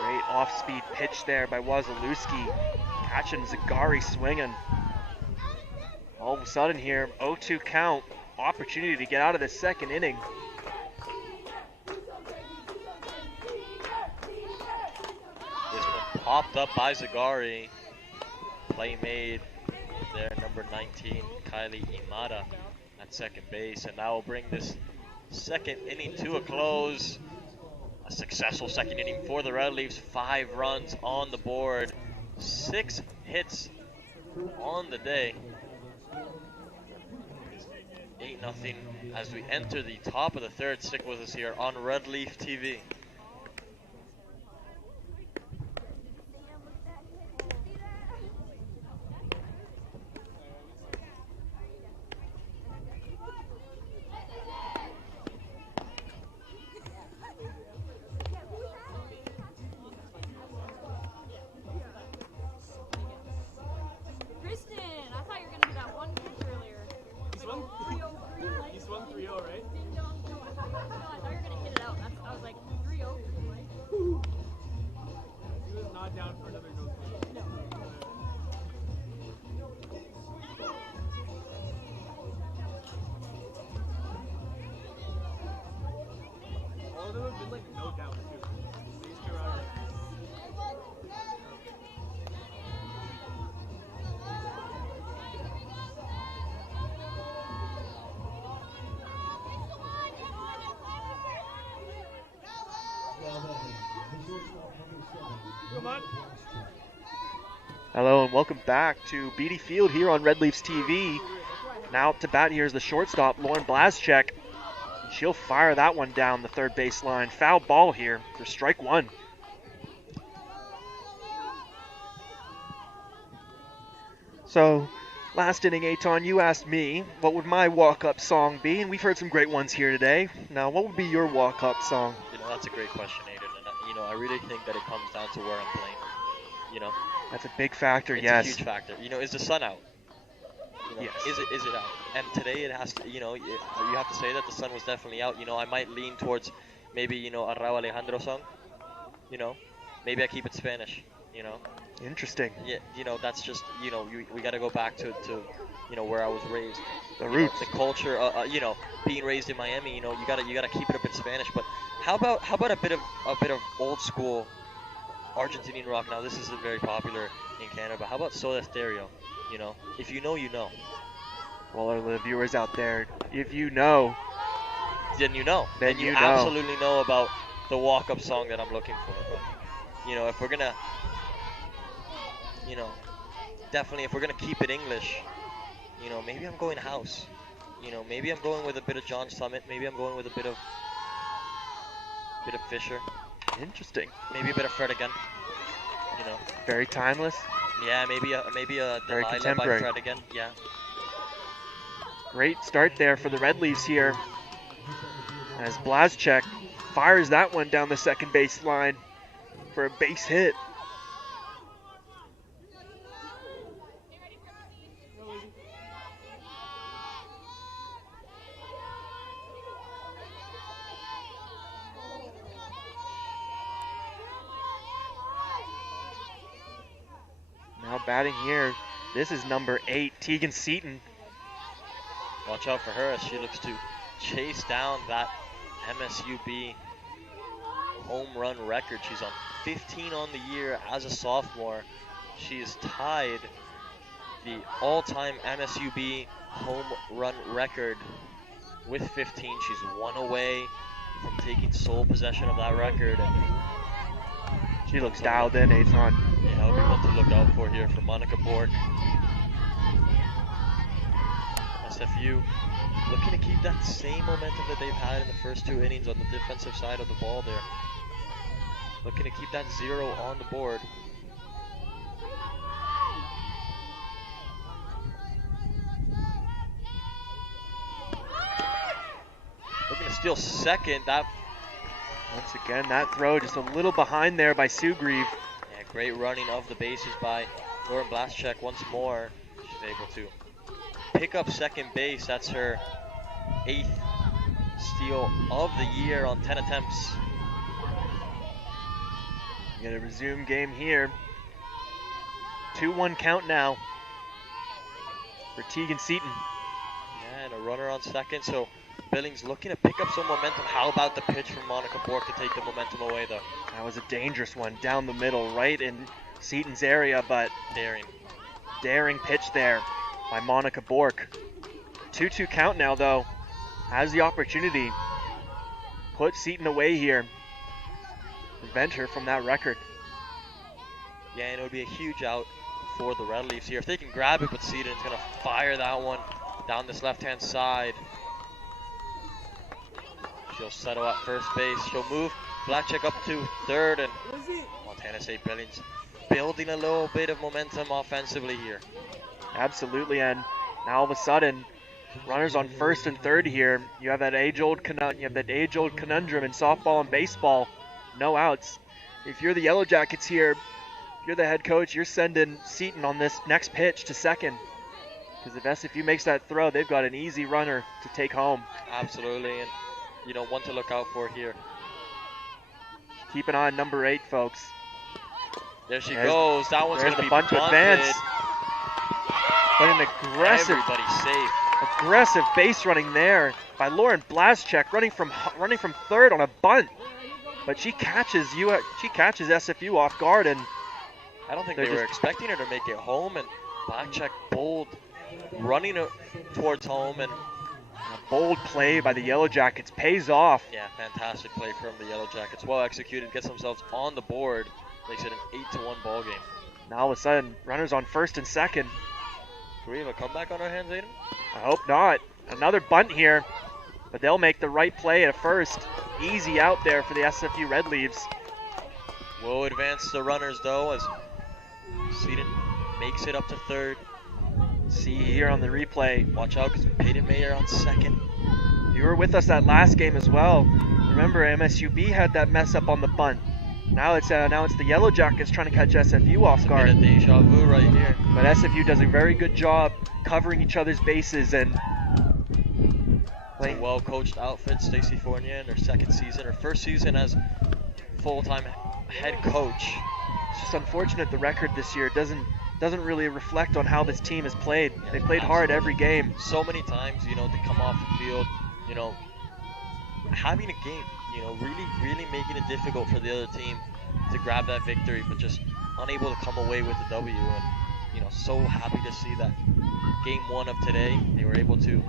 Great off-speed pitch there by Wazalewski, catching Zagari swinging. All of a sudden here, 0-2 count, opportunity to get out of the second inning. Popped up by Zagari. Play made there, number 19, Kylie Imada at second base. And that will bring this second inning to a close. A successful second inning for the Red Leafs. 5 runs on the board. 6 hits on the day. 8-0 as we enter the top of the third. Stick with us here on Red Leaf TV. Hello and welcome back to Beatty Field here on Red Leafs TV. Now up to bat here is the shortstop, Lauren Blaschek. She'll fire that one down the third base line. Foul ball here for strike one. So, last inning, Eitan, you asked me what would my walk-up song be, and we've heard some great ones here today. Now, what would be your walk-up song? You know, that's a great question, Aiden, and I really think that it comes down to where I'm playing. You know, that's a big factor. It's yes, a huge factor. You know, is the sun out? You know, yes. Is it out? And today it has to. You know, you have to say that the sun was definitely out. You know, I might lean towards maybe a Raúl Alejandro song. You know, maybe I keep it Spanish. You know. Interesting. Yeah. You know, that's just we got to go back to where I was raised. The roots. The culture. Being raised in Miami. You know, you gotta keep it up in Spanish. But how about a bit of old school Argentinian rock? Now this isn't very popular in Canada, but how about Soda Stereo? You know, if you know, you know. Well, all the viewers out there, if you know, then you know. Then you know. Absolutely know about the walk-up song that I'm looking for. But, you know, if we're gonna, definitely if we're gonna keep it English, maybe I'm going house. Maybe I'm going with a bit of John Summit. Maybe I'm going with a bit of Fisher. Interesting. Maybe a bit of Fred again. Very timeless. Yeah, maybe a very Delilah contemporary. by Fred again. Yeah. Great start there for the Red Leafs here, as Blaschek fires that one down the second base line for a base hit. Now batting here, this is number 8, Tegan Seaton. Watch out for her as she looks to chase down that MSUB home run record. She's on 15 on the year as a sophomore. She is tied the all-time MSUB home run record with 15. She's one away from taking sole possession of that record. And she looks dialed in, Ethan. yeah, that'll be one to look out for here for Monica Bork. SFU looking to keep that same momentum that they've had in the first 2 innings on the defensive side of the ball there. Looking to keep that 0 on the board. Looking to steal second. That once again, that throw just a little behind there by Sugrieve. Yeah, great running of the bases by Lauren Blaschek once more. She's able to pick up second base. That's her 8th steal of the year on 10 attempts. Gonna resume game here. 2-1 count now for Tegan Seaton. Yeah, and a runner on second, so Billings looking to pick up some momentum. How about the pitch from Monica Bork to take the momentum away, though? That was a dangerous one down the middle, right in Seaton's area, but daring pitch there by Monica Bork. 2-2 count now, though. Has the opportunity. Put Seaton away here. Prevent her from that record. Yeah, and it would be a huge out for the Red Leafs here. If they can grab it, but Seaton is going to fire that one down this left-hand side. She'll settle at first base. She'll move Blaschek up to third, and Montana State Billings building a little bit of momentum offensively here. Absolutely, and now all of a sudden, runners on first and third here. You have that age-old conundrum in softball and baseball. No outs. If you're the Yellow Jackets here, if you're the head coach, you're sending Seaton on this next pitch to second. Because if SFU makes that throw, they've got an easy runner to take home. Absolutely, and you know, one to look out for here. Keep an eye on number 8, folks. There she goes. That one's going to be bunt to advance. But an aggressive base running there by Lauren Blaschek, running from third on a bunt. But she catches SFU off guard, and I don't think they were expecting her to make it home. And Blaschek bold, running towards home, and a bold play by the Yellow Jackets pays off. Yeah, fantastic play from the Yellow Jackets. Well executed, gets themselves on the board, makes it an 8-1 ball game. Now all of a sudden, runners on first and second. Do we have a comeback on our hands, Aiden? I hope not. Another bunt here, but they'll make the right play at first. Easy out there for the SFU Red Leaves. Will advance the runners though as Seaton makes it up to third. See here on the replay. Watch out because Peyton Mayer on second. You were with us that last game as well. Remember, MSUB had that mess up on the bunt. Now it's the Yellow Jackets trying to catch SFU off guard. A deja vu right here. But SFU does a very good job covering each other's bases and playing. A well-coached outfit, Stacey Fournier, in her second season, her first season as full-time head coach. It's just unfortunate the record this year doesn't really reflect on how this team has played. Yeah, they played hard every game. So many times, you know, they come off the field, you know, having a game, you know, really making it difficult for the other team to grab that victory, but just unable to come away with the W. And, you know, so happy to see that game 1 of today, they were able to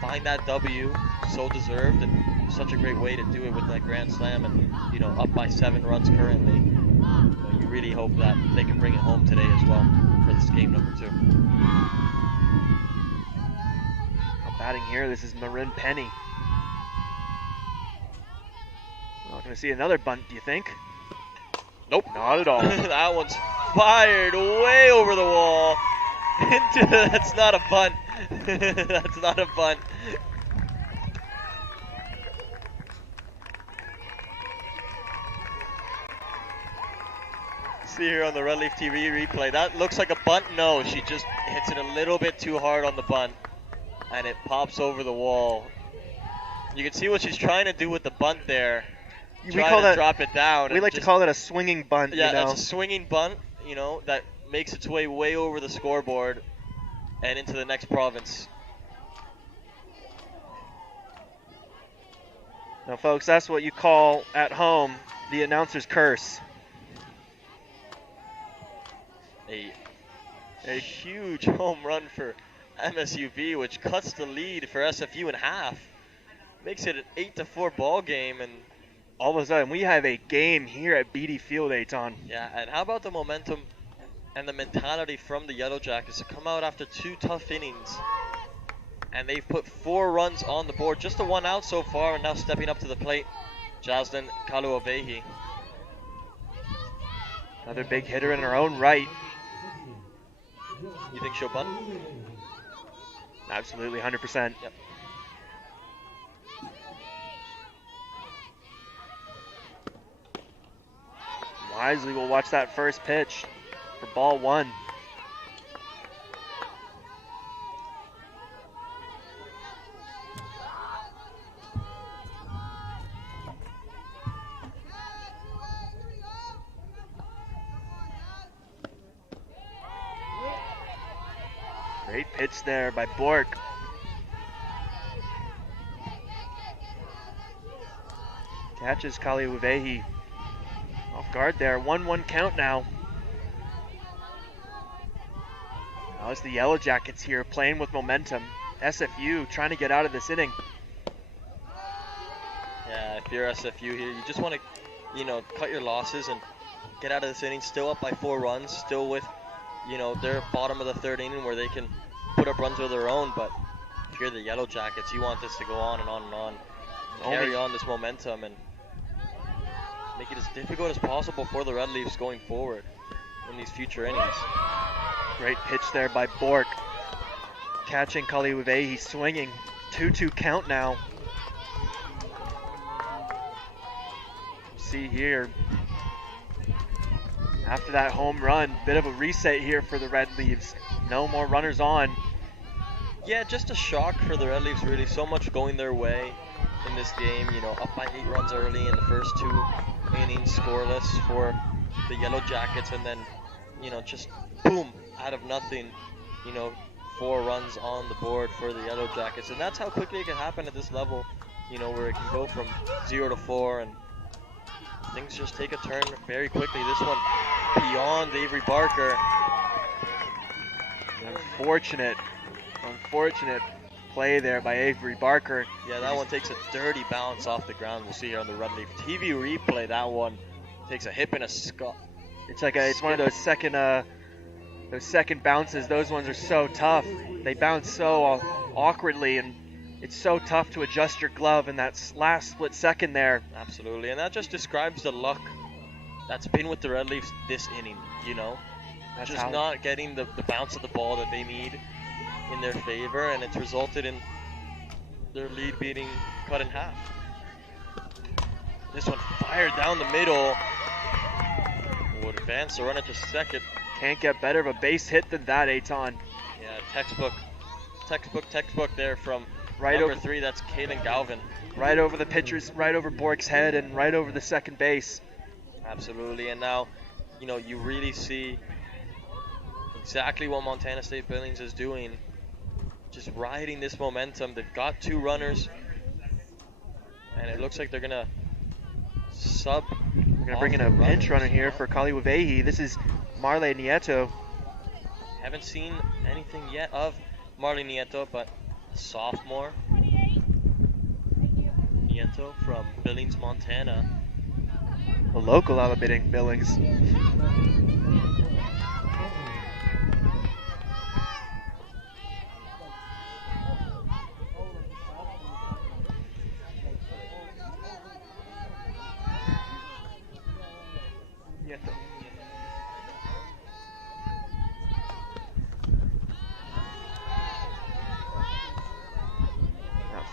find that W, so deserved, and such a great way to do it with that grand slam, and, you know, up by 7 runs currently. You really hope that they can bring it home today as well for this game number 2. Batting here, this is Marin Penny. We're not going to see another bunt, do you think? Nope. Not at all. That one's fired way over the wall. That's not a bunt. That's not a bunt. See here on the Red Leaf TV replay, that looks like a bunt. No, she just hits it a little bit too hard on the bunt, and it pops over the wall. You can see what she's trying to do with the bunt there. We call that, drop it down. We like to call that a swinging bunt. Yeah, you know? It's a swinging bunt, you know, that makes its way over the scoreboard and into the next province. Now, folks, that's what you call at home the announcer's curse. A huge home run for MSUV, which cuts the lead for SFU in half. Makes it an 8-4 ball game, and all of a sudden we have a game here at Beatty Field, Aton. yeah, and how about the momentum and the mentality from the Yellow Jackets to come out after 2 tough innings, and they've put 4 runs on the board, just the 1 out so far, and now stepping up to the plate, Jaslyn Kaluavehi. Another big hitter in her own right. You think she'll bunt? Absolutely, 100%. Yep. Wisely will watch that first pitch for ball 1. Great pitch there by Bork. Catches Kaluavehi off guard there. 1-1 count now. Now it's the Yellow Jackets here playing with momentum. SFU trying to get out of this inning. Yeah, if you're SFU here, you just want to, cut your losses and get out of this inning still up by 4 runs, still with, their bottom of the 3rd inning where they can put up runs of their own. But if you're the Yellow Jackets, you want this to go on and on and on. Carry on this momentum and make it as difficult as possible for the Red Leafs going forward in these future innings. Great pitch there by Bork. Catching Kaluavehi, swinging. 2-2 count now. See here, after that home run, bit of a reset here for the Red Leafs. No more runners on. Yeah, just a shock for the Red Leafs, really. So much going their way in this game, up by 8 runs early in the first 2 innings, scoreless for the Yellow Jackets, and then, just boom, out of nothing, 4 runs on the board for the Yellow Jackets. And that's how quickly it can happen at this level, where it can go from 0-4 and things just take a turn very quickly. This one beyond Avery Barker. Unfortunate play there by Avery Barker. Yeah, that one takes a dirty bounce off the ground. We'll see here on the Red Leaf TV replay. That one takes a hip and a skull. It's one of those second bounces. Those ones are so tough. They bounce so awkwardly, and it's so tough to adjust your glove in that last split second there. Absolutely, and that just describes the luck that's been with the Red Leafs this inning, That's just not getting the bounce of the ball that they need in their favor, and it's resulted in their lead being cut in half. This one fired down the middle. Would advance the runner to second. Can't get better of a base hit than that, Aton. Yeah, textbook there from right number over 3. That's Kaylin Galvin. Right over the pitcher's, right over Bork's head, and right over the second base. Absolutely, and now, you really see exactly what Montana State Billings is doing. Just riding this momentum. They've got 2 runners, and it looks like they're gonna We're gonna bring in a pinch runner here for Kaluavehi. This is Marley Nieto. Haven't seen anything yet of Marley Nieto, but a sophomore. Nieto from Billings, Montana. A local out of Billings.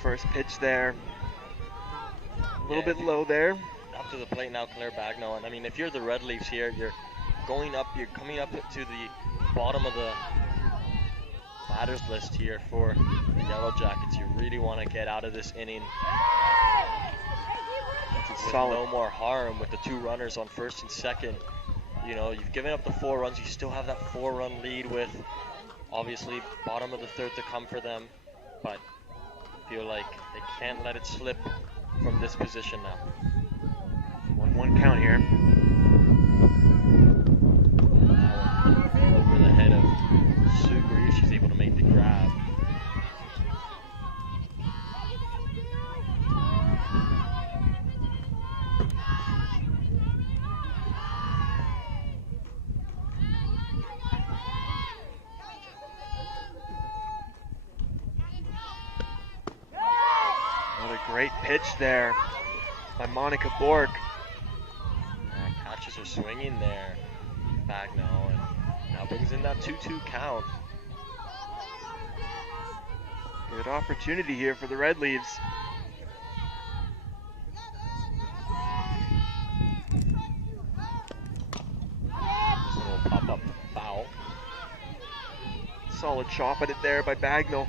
First pitch there. A little bit low there. Up to the plate now, Claire Bagnall. And I mean, if you're the Red Leafs here, you're coming up to the bottom of the batters list here for the Yellow Jackets. You really want to get out of this inning with no more harm with the 2 runners on first and second. You've given up the 4 runs. You still have that 4-run lead with obviously bottom of the 3rd to come for them, but feel like they can't let it slip from this position now. 1-1 count here. Over the head of Sugri, she's able to make the grab. Another great pitch there by Monica Bork. Catches her swinging there. Bagnell, and now brings in that 2-2 count. Good opportunity here for the Red Leaves. This little pop-up foul. Solid chop at it there by Bagnell.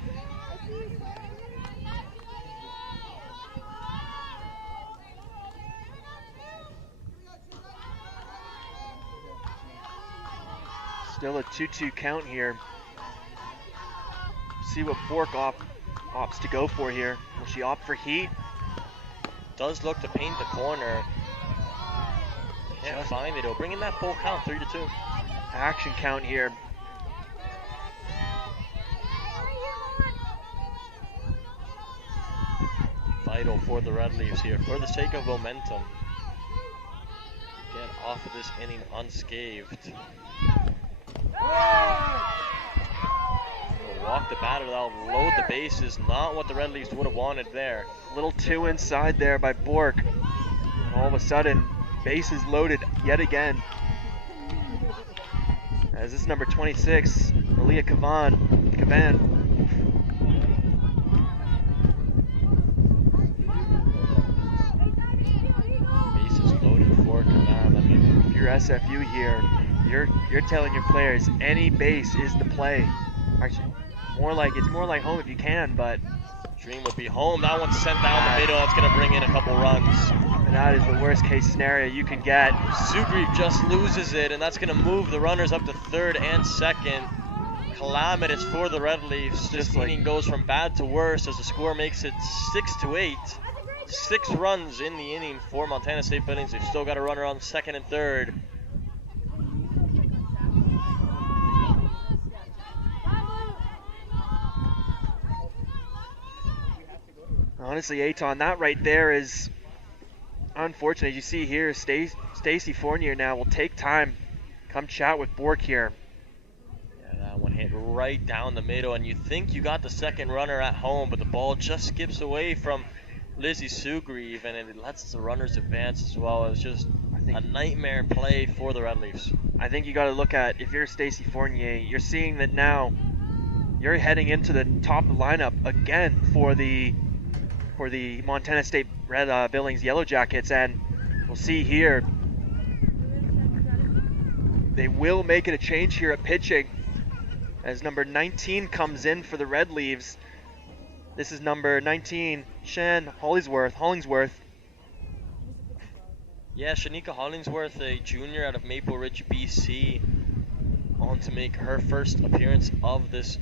Still a 2-2 count here. See what Bork opts to go for here. Will she opt for heat? Does look to paint the corner. Can't find it. It'll bring in that full count, 3-2. Action count here. Vital for the Red Leaves here, for the sake of momentum. Get off of this inning unscathed. We'll walk the batter, that'll load the bases. Not what the Red Leaves would have wanted there. A little two inside there by Bork. And all of a sudden, bases loaded yet again. As this is number 26, Malia Cavan. Bases loaded for Cavan. I mean, if you're SFU here, you're telling your players any base is the play. Actually, it's more like home if you can, but dream would be home. That one's sent down the middle. It's going to bring in a couple runs. And that is the worst case scenario you can get. Sugri just loses it, and that's going to move the runners up to third and second. Calamitous for the Red Leafs. This inning goes from bad to worse as the score makes it 6-8. 6 runs in the inning for Montana State Billings. They've still got a runner on second and third. Honestly, Aton, that right there is unfortunate. You see here, Stacy Fournier now will take time, come chat with Bork here. Yeah, that one hit right down the middle, and you think you got the second runner at home, but the ball just skips away from Lizzie Sugri even, and it lets the runners advance as well. It was just a nightmare play for the Red Leafs. I think you got to look at, if you're Stacy Fournier, you're seeing that now you're heading into the top of the lineup again for the Montana State Billings Yellow Jackets, and we'll see here they will make it a change here at pitching as number 19 comes in for the Red Leaves. This is number 19, Shan Hollingsworth. Yeah, Shanika Hollingsworth, a junior out of Maple Ridge, BC, on to make her first appearance of this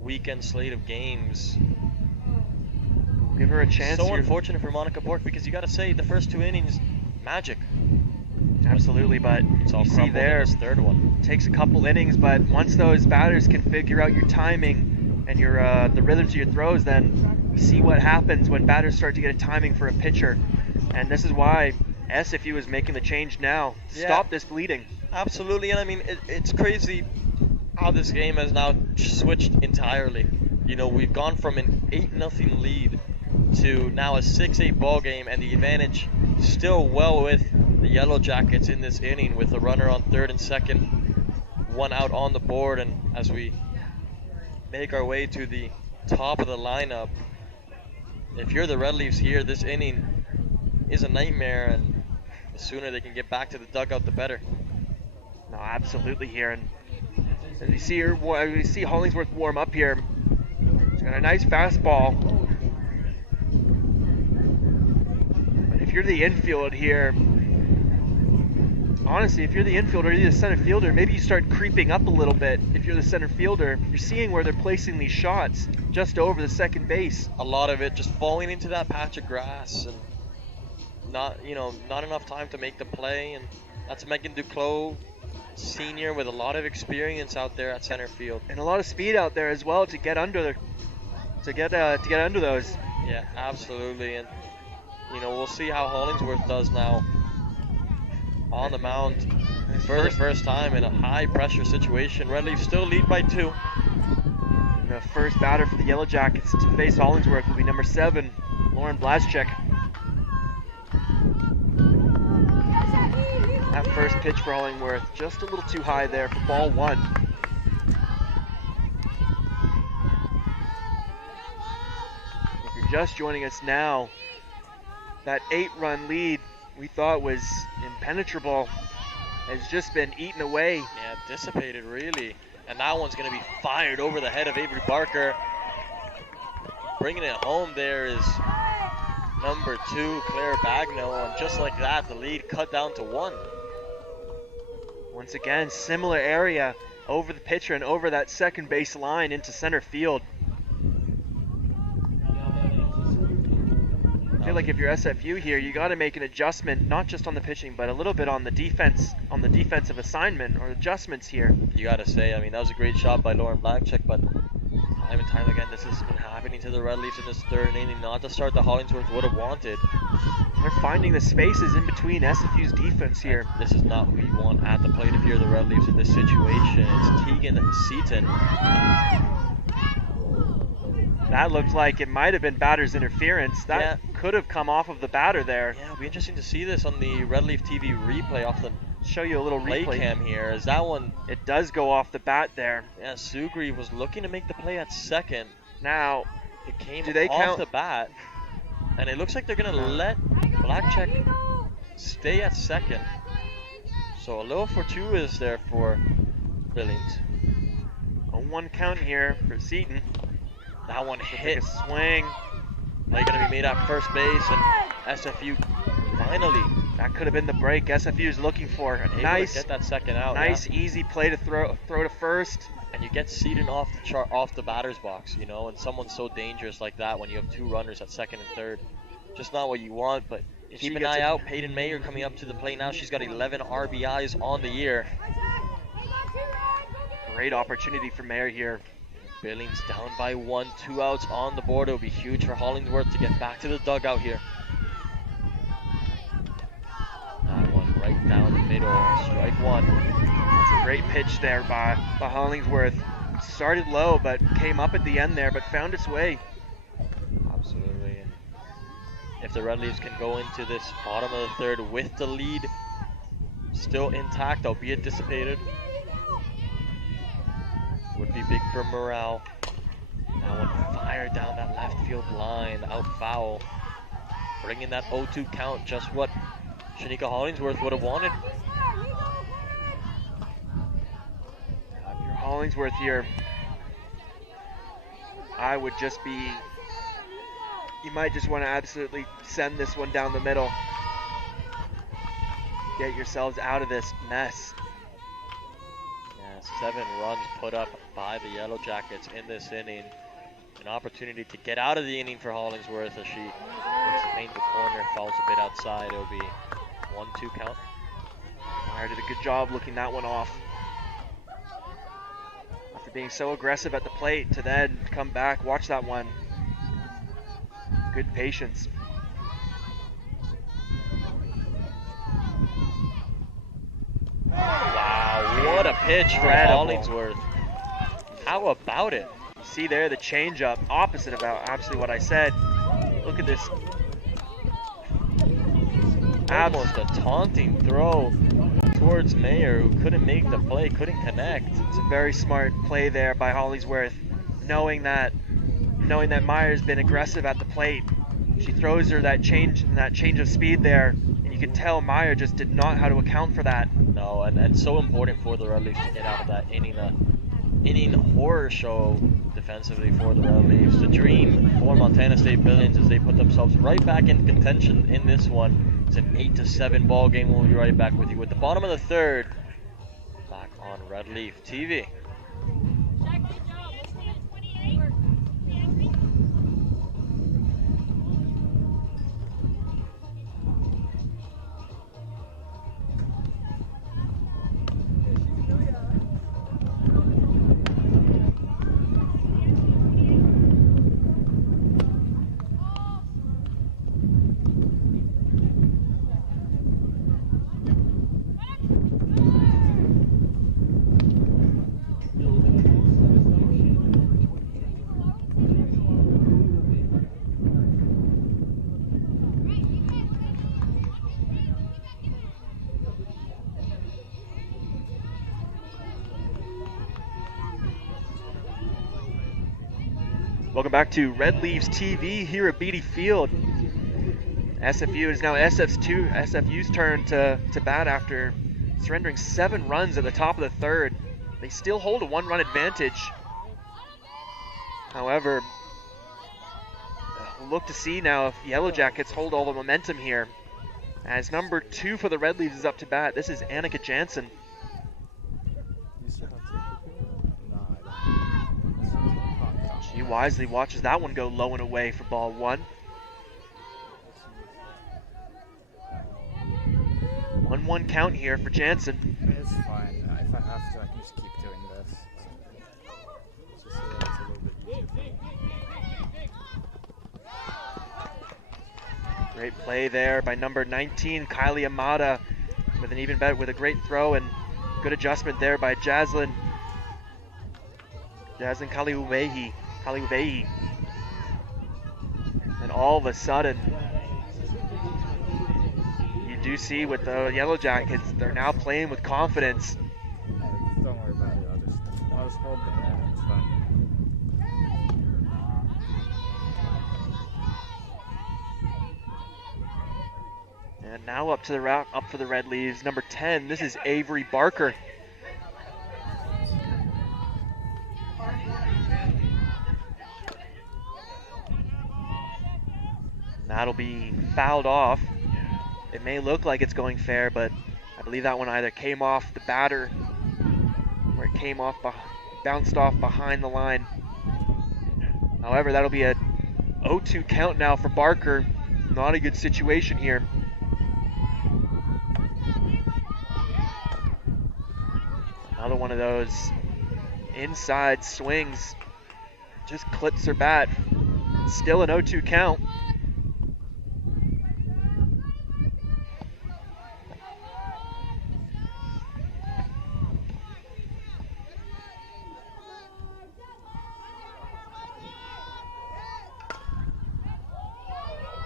weekend slate of games. Give her a chance. So here. Unfortunate for Monica Bork, because you got to say the first 2 innings, magic. Absolutely, but it's all you see there, in this third one. Takes a couple innings, but once those batters can figure out your timing and your the rhythms of your throws, then you see what happens when batters start to get a timing for a pitcher. And this is why SFU is making the change now. Stop this bleeding. Absolutely, and I mean, it's crazy how this game has now switched entirely. You know, we've gone from an 8-0 lead to now a 6-8 ball game, and the advantage still well with the Yellow Jackets in this inning with a runner on third and second, 1 out on the board. And as we make our way to the top of the lineup, if you're the Red Leafs here, this inning is a nightmare, and the sooner they can get back to the dugout, the better. No, absolutely here. And as we see her, we see Hollingsworth warm up here. She's got a nice fastball. But if you're the infield here, honestly, if you're the infielder, you're the center fielder, maybe you start creeping up a little bit. If you're the center fielder, you're seeing where they're placing these shots just over the second base. A lot of it just falling into that patch of grass and not enough time to make the play. And that's Megan Duclos, senior with a lot of experience out there at center field. And a lot of speed out there as well to get under under those. Yeah, absolutely. And we'll see how Hollingsworth does now on the mound for the first time in a high pressure situation. Red Leafs still lead by 2. And the first batter for the Yellow Jackets to face Hollingsworth will be number 7, Lauren Blaszczyk. That first pitch for Hollingsworth just a little too high there for ball 1. If you're just joining us now, that 8-run lead we thought was impenetrable has just been eaten away. Yeah, dissipated really. And that one's going to be fired over the head of Avery Barker. Bringing it home there is number 2, Claire Bagno. And just like that, the lead cut down to 1. Once again, similar area over the pitcher and over that second base line into center field. I feel like if you're SFU here, you got to make an adjustment, not just on the pitching, but a little bit on the defensive assignment or adjustments here. You got to say, I mean, that was a great shot by Lauren Blaszczyk, but time and time again, this has been happening to the Red Leafs in this 3rd inning. Not the start that Hollingsworth would have wanted. They're finding the spaces in between SFU's defense here. This is not who you want at the plate if you're the Red Leafs in this situation. It's Tegan Seaton. That looked like it might have been batter's interference. That could have come off of the batter there. Yeah, it'll be interesting to see this on the Red Leaf TV replay off the show you a little play replay cam here. Is that one? It does go off the bat there. Yeah, Sugri was looking to make the play at second. Now, it came do they off count the bat, and it looks like they're gonna let Blaszczyk stay at second. So a little fortuitous there for Billings. A 1 count here for Seaton. That one hit. A swing. Play gonna be made at first base, and SFU finally. That could have been the break SFU's looking for. Nice, get that second out. Nice, easy play to throw to first. And you get Seaton off the batter's box, and someone's so dangerous like that when you have 2 runners at second and third. Just not what you want, but keep an eye out. Peyton Mayer coming up to the plate now. She's got 11 RBIs on the year. Great opportunity for Mayer here. Billings down by 1, 2 outs on the board. It'll be huge for Hollingsworth to get back to the dugout here. That one right down the middle, strike 1. It's a great pitch there by Hollingsworth. Started low, but came up at the end there, but found its way. Absolutely. And if the Red Leafs can go into this bottom of the 3rd with the lead still intact, albeit dissipated, would be big for morale. That one fired down that left field line, out foul. Bringing that 0-2 count, just what Shanika Hollingsworth would have wanted. If you're Hollingsworth here, I would just be, you might just want to absolutely send this one down the middle. Get yourselves out of this mess. 7 runs put up by the Yellow Jackets in this inning. An opportunity to get out of the inning for Hollingsworth as she looks to paint the corner, falls a bit outside. It'll be 1-2 count. Meyer did a good job looking that one off. After being so aggressive at the plate to then come back, watch that one. Good patience. Wow, what a pitch from Hollingsworth. How about it? See there, the changeup, opposite about absolutely what I said. Look at this. Almost a taunting throw towards Mayer, who couldn't make the play, couldn't connect. It's a very smart play there by Hollingsworth, knowing that Meyer's been aggressive at the plate. She throws her that change of speed there, and you can tell Meyer just did not how to account for that. No, and so important for the Red Leafs to get out of that inning horror show defensively for the Red Leafs. The dream for Montana State Billings as they put themselves right back in contention in this one. It's an 8-7 ball game. We'll be right back with you with the bottom of the third. Back on Red Leaf TV. Welcome back to Red Leaves TV here at Beatty Field. SFU is now SFU's turn to bat after surrendering 7 runs at the top of the third. They still hold a 1-run advantage. However, we'll look to see now if Yellow Jackets hold all the momentum here. As number 2 for the Red Leaves is up to bat, this is Annika Jansen. She wisely watches that one go low and away for ball 1. 1-1 count here for Jansen. It's fine. If I have to, I can just keep doing this. Just so that it's a little bit easier. Great play there by number 19, Kylie Amada, with an even bet with a great throw and good adjustment there by Jaslyn Kaliuwehi. And all of a sudden, you do see with the Yellow Jackets, they're now playing with confidence. Don't worry about it. I'll just hold them there. It's fine. And now up for the Red Leaves, number 10. This is Avery Barker. That'll be fouled off. It may look like it's going fair, but I believe that one either came off the batter or it came off, bounced off behind the line. However, that'll be a 0-2 count now for Barker. Not a good situation here. Another one of those inside swings. Just clips her bat. Still an 0-2 count.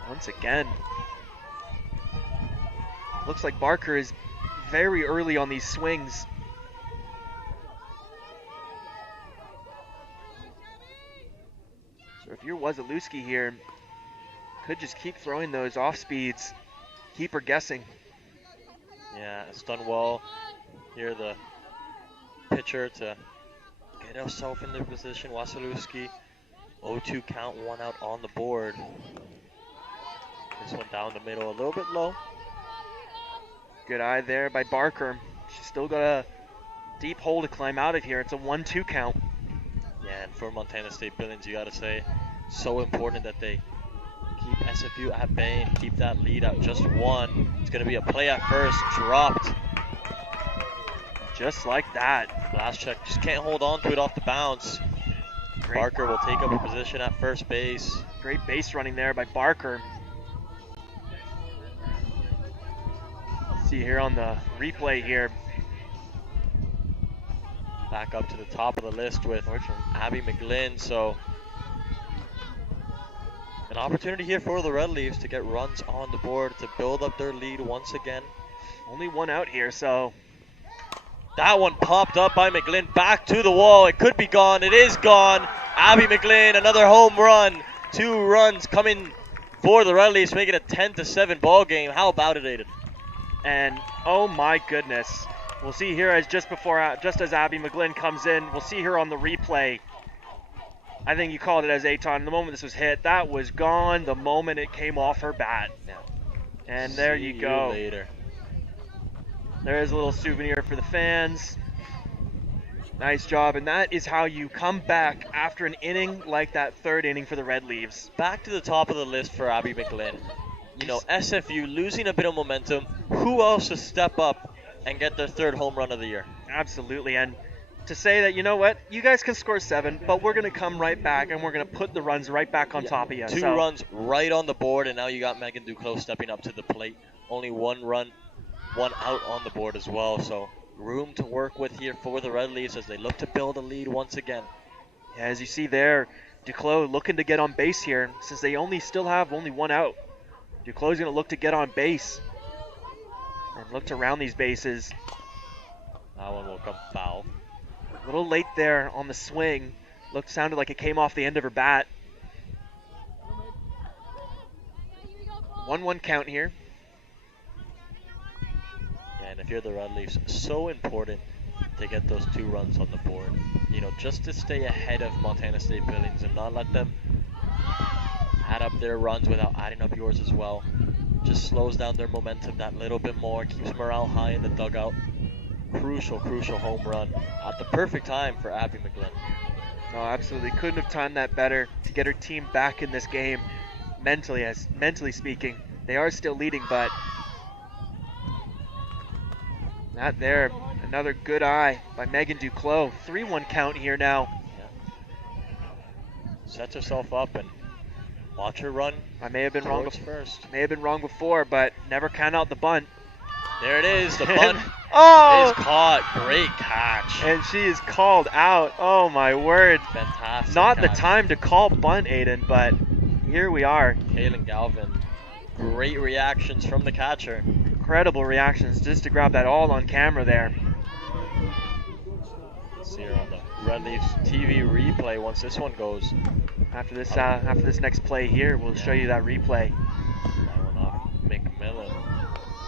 Once again, looks like Barker is very early on these swings. So if you're Wazalewski here, could just keep throwing those off speeds, keep her guessing. Yeah, it's done well here, the pitcher to get herself in the position. Wasilewski, 0-2 count, 1 out on the board. This one down the middle, a little bit low. Good eye there by Barker. She's still got a deep hole to climb out of here. It's a 1-2 count. Yeah, and for Montana State Billings, you gotta say, so important that they keep SFU at bay and keep that lead at just 1. It's gonna be a play at first, dropped. Just like that. Last check, just can't hold on to it off the bounce. Barker will take up a position at first base. Great base running there by Barker. See here on the replay here. Back up to the top of the list with Abby McGlynn. So an opportunity here for the Red Leaves to get runs on the board to build up their lead once again. Only 1 out here, so. That one popped up by McGlynn, back to the wall. It could be gone. It is gone. Abby McGlynn, another home run. 2 runs coming for the Red Leafs, making it a 10-7 ball game. How about it, Aiden? And oh my goodness, we'll see here as just as Abby McGlynn comes in, we'll see her on the replay. I think you called it as Aton. The moment this was hit, that was gone the moment it came off her bat. Yeah. And there See you go. Later. There is a little souvenir for the fans. Nice job, and that is how you come back after an inning like that third inning for the Red Leaves. Back to the top of the list for Abby McGlynn. You know, SFU losing a bit of momentum. Who else to step up and get their third home run of the year? Absolutely, and to say that, you know what, you guys can score 7, but we're going to come right back and we're going to put the runs right back on top of you. Two runs right on the board, and now you got Megan Duclos stepping up to the plate. Only 1 run, 1 out on the board as well, so room to work with here for the Red Leaves as they look to build a lead once again. Yeah, as you see there, Duclos looking to get on base here since they still have only 1 out. Duclos is going to look to get on base and look to round these bases. That one will come foul. A little late there on the swing. Sounded like it came off the end of her bat. 1-1 count here. And if you're the Red Leafs, so important to get those 2 runs on the board. You know, just to stay ahead of Montana State Billings and not let them add up their runs without adding up yours as well. Just slows down their momentum that little bit more, keeps morale high in the dugout. Crucial home run at the perfect time for Abby McGlynn. No, absolutely. Couldn't have timed that better to get her team back in this game mentally speaking. They are still leading, but not there. Another good eye by Megan Duclos. 3-1 count here now. Yeah. Sets herself up and watch her run. I may have been wrong first. May have been wrong before, but never count out the bunt. There it is. The bunt is caught. Great catch. And she is called out. Oh my word. Fantastic. Not catch. the time to call bunt, Aiden, but here we are. Kaylin Galvin. Great reactions from the catcher. Incredible reactions just to grab that all on camera there. See her on the Red Leafs TV replay once this one goes. After this next play here, we'll show you that replay. That one off McMillan.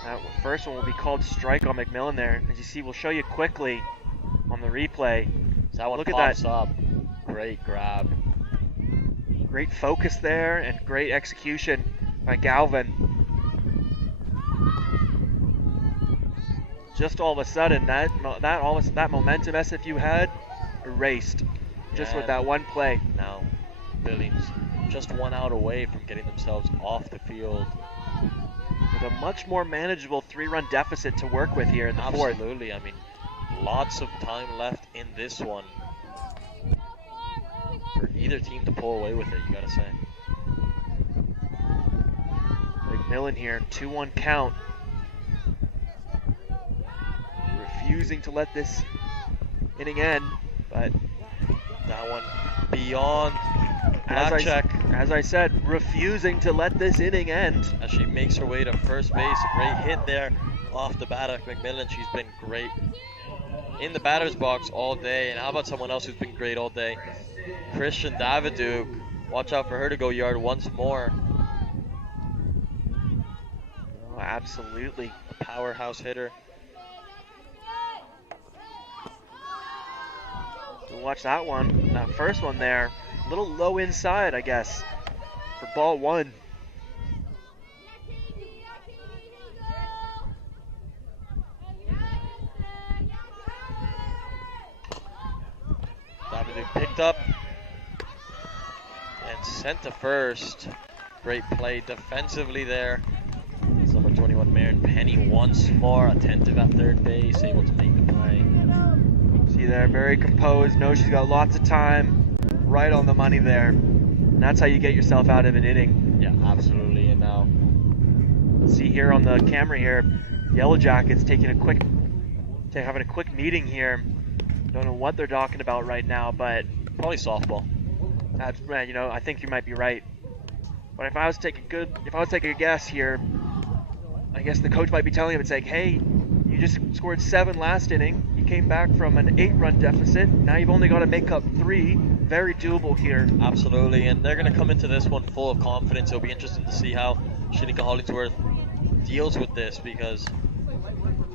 That first one will be called strike on McMillan there. As you see, we'll show you quickly on the replay. So that one Look at pops that. up. Great grab. Great focus there and great execution by Galvin. Just all of a sudden, that momentum SFU had erased just with that one play. Now, Billings just 1 out away from getting themselves off the field. With a much more manageable 3-run deficit to work with here in the fourth. Absolutely. I mean, lots of time left in this one for either team to pull away with it, you gotta say. McMillan here, 2-1 count. Refusing to let this inning end, but that one beyond as I said, refusing to let this inning end. As she makes her way to first base, a great hit there off the bat of McMillan. She's been great in the batter's box all day. And how about someone else who's been great all day? Christian Daviduk. Watch out for her to go yard once more. Oh, absolutely. A powerhouse hitter. Watch that one, that first one there. A little low inside, I guess, for ball 1. Daviduk picked up and sent to first. Great play defensively there. It's number 21, Marin Penny, once more attentive at third base, able to make the play. See there, very composed, knows she's got lots of time, right on the money there. And that's how you get yourself out of an inning. Yeah, absolutely. And now, see here on the camera here, Yellow Jackets having a quick meeting here. Don't know what they're talking about right now, but probably softball. That's, you know, I think you might be right. But if I was taking a guess here, I guess the coach might be telling him, it's like, hey, you just scored 7 last inning. You came back from an 8-run deficit. Now you've only got to make up 3. Very doable here. Absolutely, and they're going to come into this one full of confidence. It'll be interesting to see how Shanika Hollingsworth deals with this, because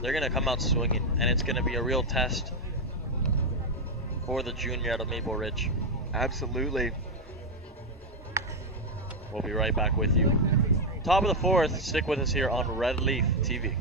they're going to come out swinging, and it's going to be a real test for the junior out of Maple Ridge. Absolutely. We'll be right back with you. Top of the fourth. Stick with us here on Red Leaf TV.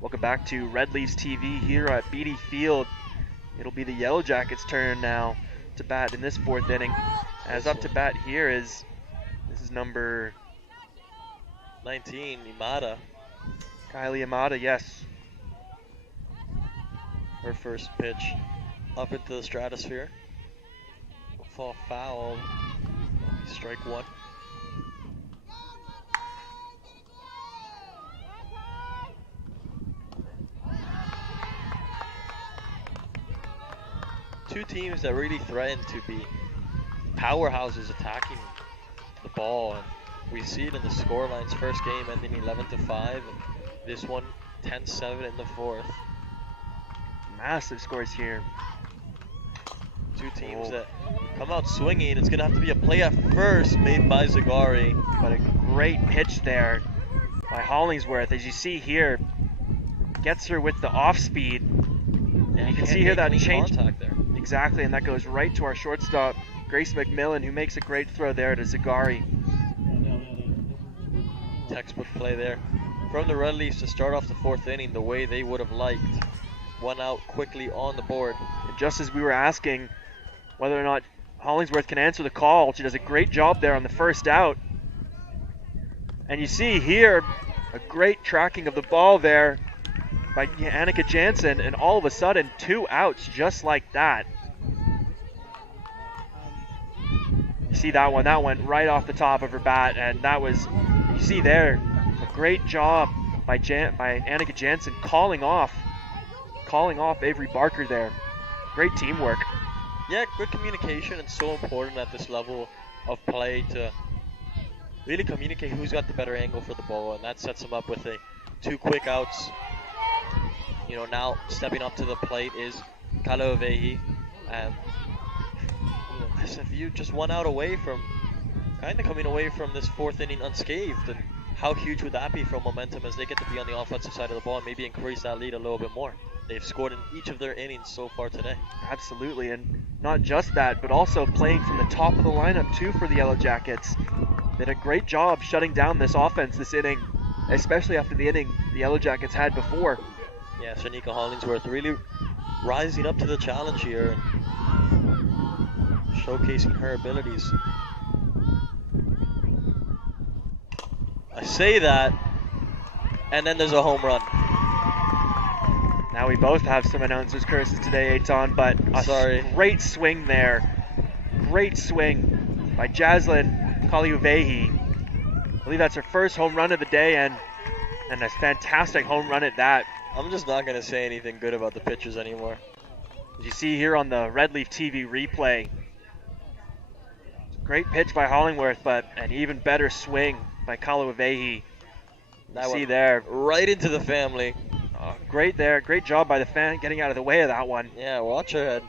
Welcome back to Red Leafs TV here at Beatty Field. It'll be the Yellow Jackets' turn now to bat in this fourth inning. As up to bat here is, this is number 19, Imada. Kylie Amada, yes. Her first pitch up into the stratosphere. Fall foul. Strike one. Two teams that really threaten to be powerhouses attacking the ball, and we see it in the score lines. First game ending 11-5, and this one 10-7 in the fourth. Massive scores here. Two teams that come out swinging. It's gonna have to be a play at first made by Zagari, but a great pitch there by Hollingsworth. As you see here, gets her with the off speed, and you can see here that change contact there. Exactly, and that goes right to our shortstop, Grace McMillan, who makes a great throw there to Zagari. Textbook play there from the Red Leafs to start off the fourth inning the way they would have liked. One out quickly on the board. And just as we were asking whether or not Hollingsworth can answer the call, she does a great job there on the first out. And you see here a great tracking of the ball there by Annika Jansen, and all of a sudden 2 outs just like that. You see that one? That went right off the top of her bat, and that was, you see there, a great job by Annika Jansen calling off Avery Barker there. Great teamwork. Yeah, good communication, and so important at this level of play to really communicate who's got the better angle for the ball, and that sets them up with 2 quick outs. You know, now stepping up to the plate is Kalaovehi, and SFU just 1 out away from kind of coming away from this fourth inning unscathed. And how huge would that be for momentum as they get to be on the offensive side of the ball and maybe increase that lead a little bit more? They've scored in each of their innings so far today. Absolutely, and not just that, but also playing from the top of the lineup too for the Yellow Jackets. They did a great job shutting down this offense this inning, especially after the inning the Yellow Jackets had before. Yeah, Shanika Hollingsworth really rising up to the challenge here and showcasing her abilities. I say that, and then there's a home run. Now we both have some announcers' curses today, Eitan, but great swing there. Great swing by Jaslyn Kaliuvehi. I believe that's her first home run of the day, and a fantastic home run at that. I'm just not going to say anything good about the pitchers anymore. As you see here on the Red Leaf TV replay, great pitch by Hollingworth, but an even better swing by Kaliuvehi. That see there, right into the family. Great there, great job by the fan getting out of the way of that one. Yeah, watch her head.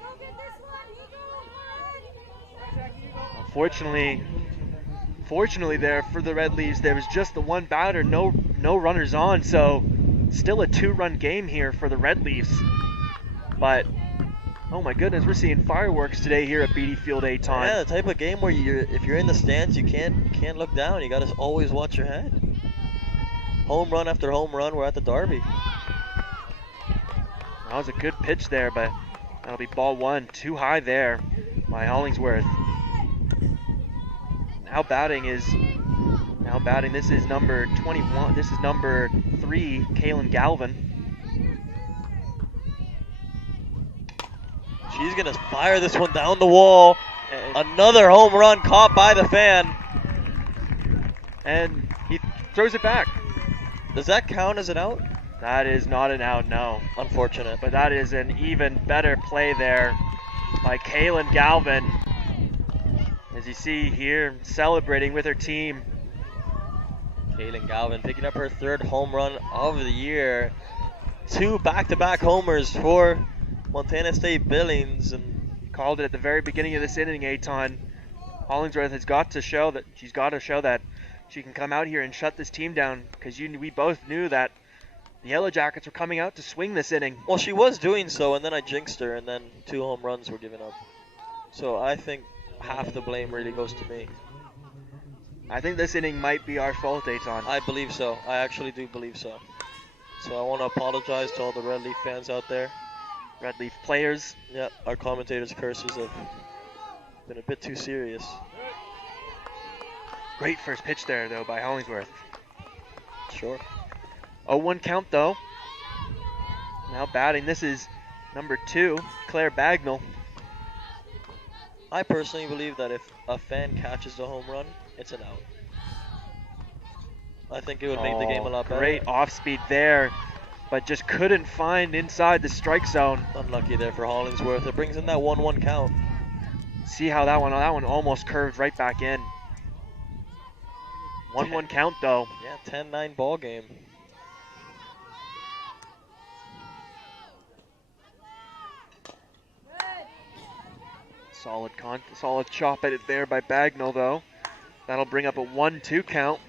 Fortunately there for the Red Leafs, there was just the one batter, no runners on, so still a 2-run game here for the Red Leafs. But oh my goodness, we're seeing fireworks today here at Beatty Field, Eitan. Yeah, the type of game where if you're in the stands, you can't look down. You got to always watch your head. Home run after home run. We're at the Derby. That was a good pitch there, but that'll be ball 1. Too high there by Hollingsworth. Now batting, this is number 21. This is number 3, Kaylin Galvin. She's going to fire this one down the wall. Another home run caught by the fan. And he throws it back. Does that count as an out? That is not an out, no. Unfortunate. But that is an even better play there by Kaylin Galvin. As you see here, celebrating with her team. Kaylin Galvin picking up her 3rd home run of the year. 2 back-to-back homers for Montana State Billings. And You called it at the very beginning of this inning, Aton. Hollingsworth has got to show that she can come out here and shut this team down, because we both knew that the Yellow Jackets were coming out to swing this inning. well, she was doing so, and then I jinxed her, and then 2 home runs were given up. So I think half the blame really goes to me. I think this inning might be our fault, Aton. I believe so. I actually do believe so. So I want to apologize to all the Red Leaf fans out there. Red Leaf players. Yeah, our commentators' curses have been a bit too serious. Great first pitch there, though, by Hollingsworth. Sure. 0-1 count, though. Now batting, this is number 2, Claire Bagnall. I personally believe that if a fan catches the home run, it's an out. I think it would make the game a lot better. Great off speed there, but just couldn't find inside the strike zone. Unlucky there for Hollingsworth. It brings in that 1-1 count. See how that one almost curved right back in. 1-1 count, though. Yeah, 10-9 ball game. Solid chop at it there by Bagnall, though. That'll bring up a 1-2 count.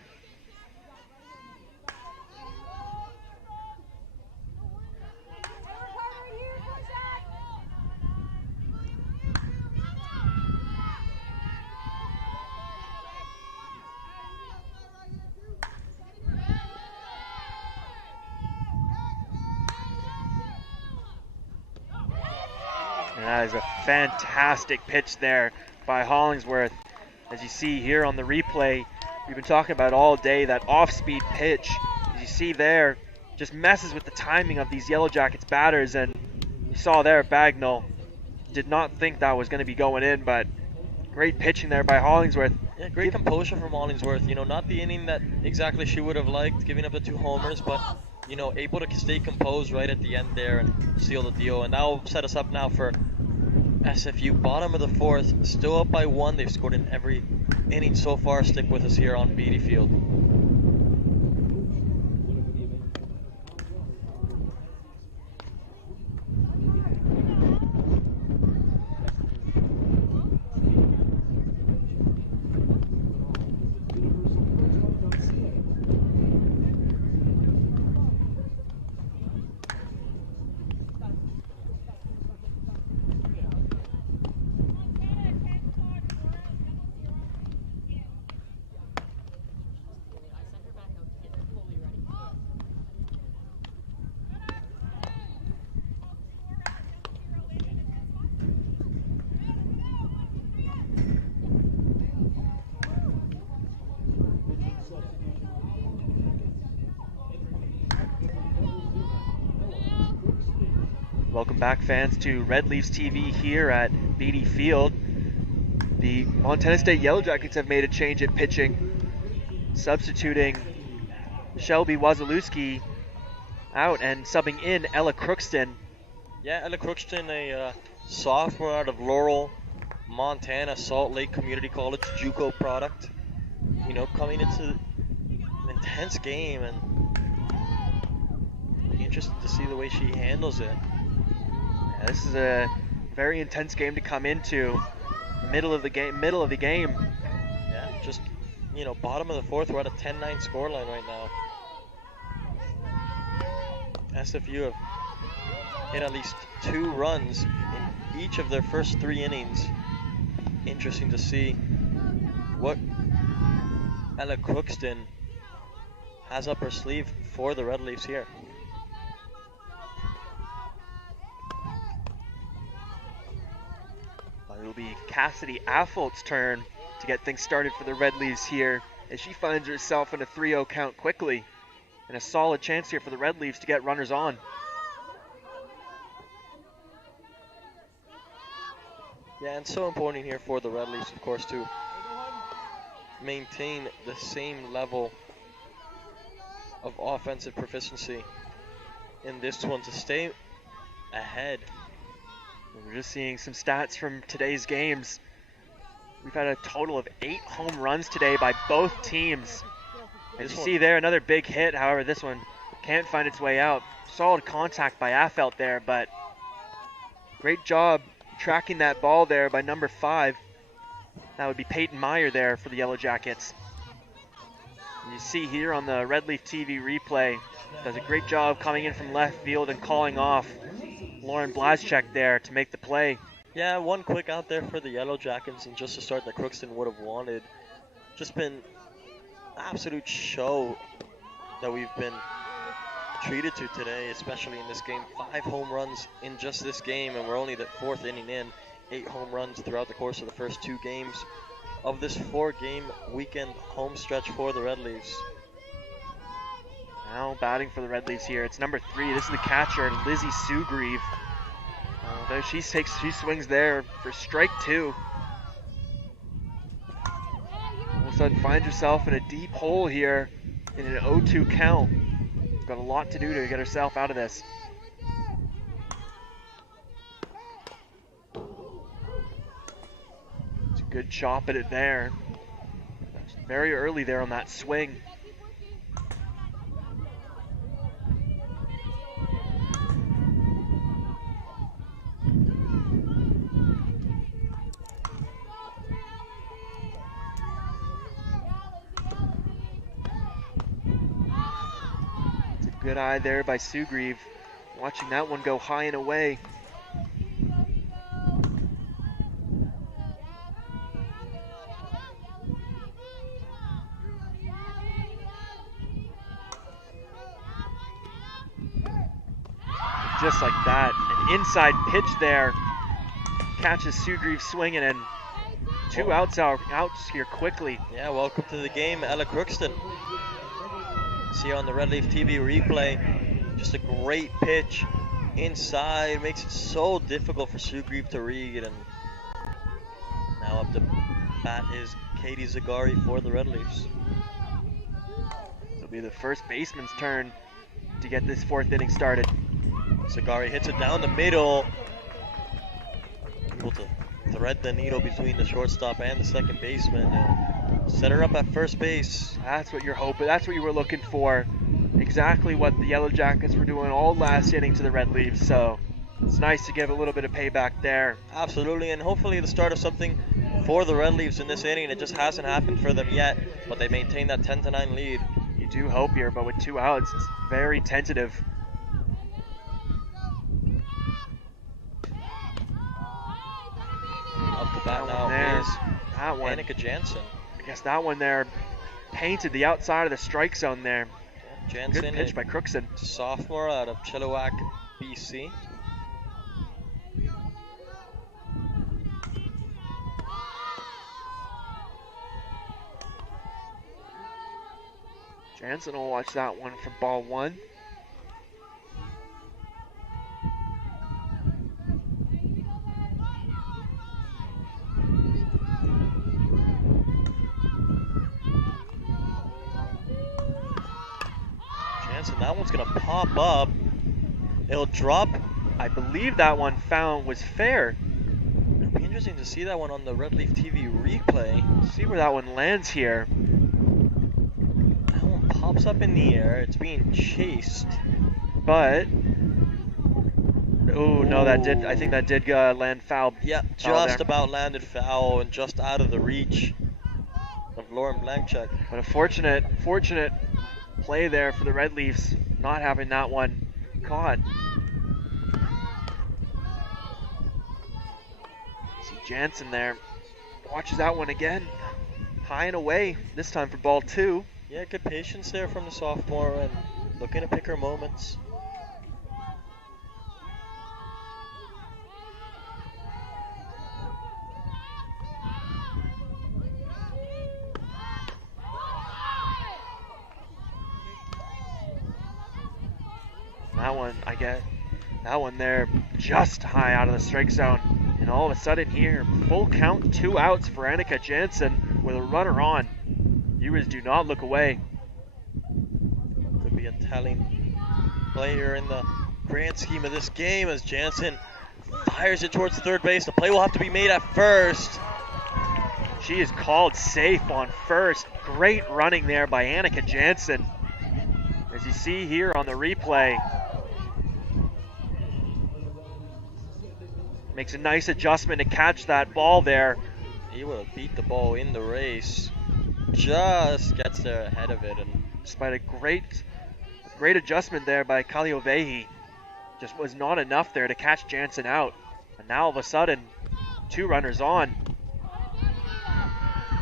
And that is a fantastic pitch there by Hollingsworth. As you see here on the replay, we've been talking about all day, that off-speed pitch. As you see there, just messes with the timing of these Yellow Jackets batters. And you saw there, Bagnall did not think that was going to be going in, but great pitching there by Hollingsworth. Yeah, great composure from Hollingsworth. You know, not the inning that exactly she would have liked, giving up the 2 homers, but, you know, able to stay composed right at the end there and seal the deal. And that'll set us up now for SFU, bottom of the 4th, still up by 1. They've scored in every inning so far. Stick with us here on Beatty Field. Welcome back, fans, to Red Leafs TV here at Beatty Field. The Montana State Yellow Jackets have made a change at pitching, substituting Shelby Wazalewski out and subbing in Ella Crookston. Yeah, Ella Crookston, a sophomore out of Laurel, Montana, Salt Lake Community College, JUCO product. You know, coming into an intense game, and interested to see the way she handles it. Yeah, this is a very intense game to come into. Middle of the game. Yeah, just, you know, bottom of the 4th. We're at a 10-9 scoreline right now. SFU have hit at least 2 runs in each of their first 3 innings. Interesting to see what Ella Crookston has up her sleeve for the Red Leafs here. It will be Cassidy Affolt's turn to get things started for the Red Leafs here, as she finds herself in a 3-0 count quickly, and a solid chance here for the Red Leafs to get runners on. Yeah, and so important here for the Red Leafs, of course, to maintain the same level of offensive proficiency in this one to stay ahead. We're just seeing some stats from today's games. We've had a total of 8 home runs today by both teams. As you see there, another big hit. However, this one can't find its way out. Solid contact by Affelt there, but great job tracking that ball there by number 5. That would be Peyton Meyer there for the Yellow Jackets. And you see here on the Red Leaf TV replay, does a great job coming in from left field and calling off Lauren Blazchek there to make the play. Yeah, one quick out there for the Yellow Jackets, and just to start that Crookston would have wanted. Just been absolute show that we've been treated to today, especially in this game. 5 home runs in just this game, and we're only the 4th inning in. 8 home runs throughout the course of the first 2 games of this 4-game weekend home stretch for the Red Leafs. Now batting for the Red Leafs here, it's number 3. This is the catcher, Lizzie Sugrieve. There she swings there for strike 2. All of a sudden finds herself in a deep hole here in an 0-2 count. Got a lot to do to get herself out of this. It's a good chop at it there. Very early there on that swing. Good eye there by Sugrieve, watching that one go high and away. Just like that, an inside pitch there. Catches Sugrieve swinging, and 2 outs here quickly. Yeah, welcome to the game, Ella Crookston. See on the Red Leaf TV replay, just a great pitch inside, makes it so difficult for Sugrieve to read, and now up to bat is Katie Zagari for the Red Leafs. It'll be the first baseman's turn to get this 4th inning started. Zagari hits it down the middle, able to thread the needle between the shortstop and the second baseman, and set her up at first base. That's what you're hoping. That's what you were looking for. Exactly what the Yellow Jackets were doing all last inning to the Red Leafs. So it's nice to give a little bit of payback there. Absolutely, and hopefully the start of something for the Red Leafs in this inning. It just hasn't happened for them yet, but they maintain that 10-9 lead. You do hope here, but with 2 outs, it's very tentative. Up to bat now there. is That one. Annika Jansen. I guess that one there painted the outside of the strike zone there. Jansen, good pitch by Crookston. Sophomore out of Chilliwack, BC. Jansen will watch that one for ball 1. That one's gonna pop up. It'll drop. I believe that one was fair. It'll be interesting to see that one on the Red Leaf TV replay. See where that one lands here. That one pops up in the air. It's being chased. But oh no, I think that did land foul. Yeah, just about landed foul and just out of the reach of Lauren Blazchek. But a fortunate play there for the Red Leafs, not having that one caught. See Jansen there, watches that one again, high and away, this time for ball 2. Yeah, good patience there from the sophomore and looking to pick her moments. That one there just high out of the strike zone. And all of a sudden here, full count, 2 outs for Annika Jansen with a runner on. Viewers do not look away. Could be a telling player in the grand scheme of this game as Jansen fires it towards third base. The play will have to be made at first. She is called safe on first. Great running there by Annika Jansen. As you see here on the replay. Makes a nice adjustment to catch that ball there. He will beat the ball in the race. Just gets there ahead of it. And despite a great adjustment there by Kaliovehi, just was not enough there to catch Jansen out. And now all of a sudden, 2 runners on.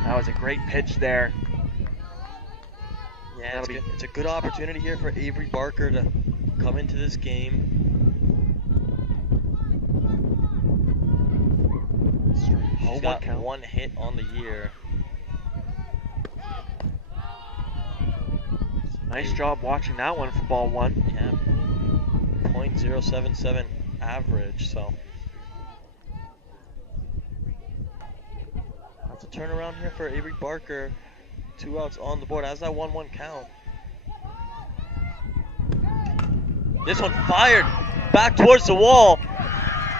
That was a great pitch there. Yeah, it's a good opportunity here for Avery Barker to come into this game. She's got 1 hit on the year. Nice job watching that one for ball 1. Yeah, .077 average, so. That's a turnaround here for Avery Barker. 2 outs on the board. Has that 1-1 count. This one fired back towards the wall.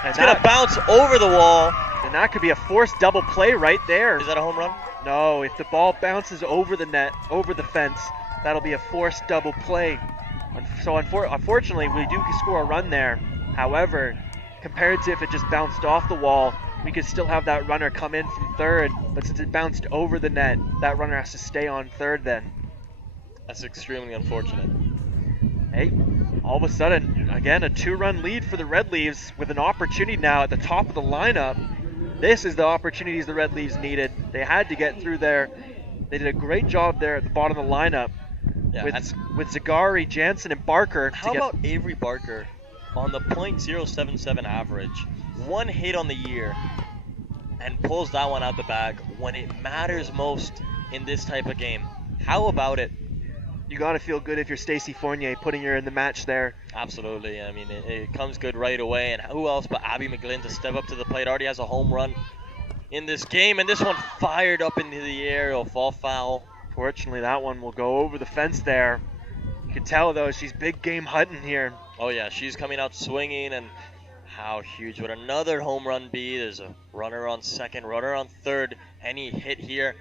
It's gonna bounce over the wall. And that could be a forced double play right there. Is that a home run? No, if the ball bounces over the net, over the fence, that'll be a forced double play. So unfortunately, we do score a run there. However, compared to if it just bounced off the wall, we could still have that runner come in from third. But since it bounced over the net, that runner has to stay on third then. That's extremely unfortunate. Hey, all of a sudden, again, a 2-run lead for the Red Leaves with an opportunity now at the top of the lineup. This is the opportunities the Red Leaves needed. They had to get through there. They did a great job there at the bottom of the lineup with Zagari, Jansen, and Barker. How about Avery Barker on the .077 average? 1 hit on the year and pulls that one out the bag when it matters most in this type of game. How about it? You got to feel good if you're Stacey Fournier putting her in the match there. Absolutely. I mean, it comes good right away. And who else but Abby McGlynn to step up to the plate? Already has a home run in this game. And this one fired up into the air. It'll fall foul. Fortunately, that one will go over the fence there. You can tell, though, she's big game hunting here. Oh, yeah. She's coming out swinging. And how huge would another home run be? There's a runner on second, runner on third. Any hit here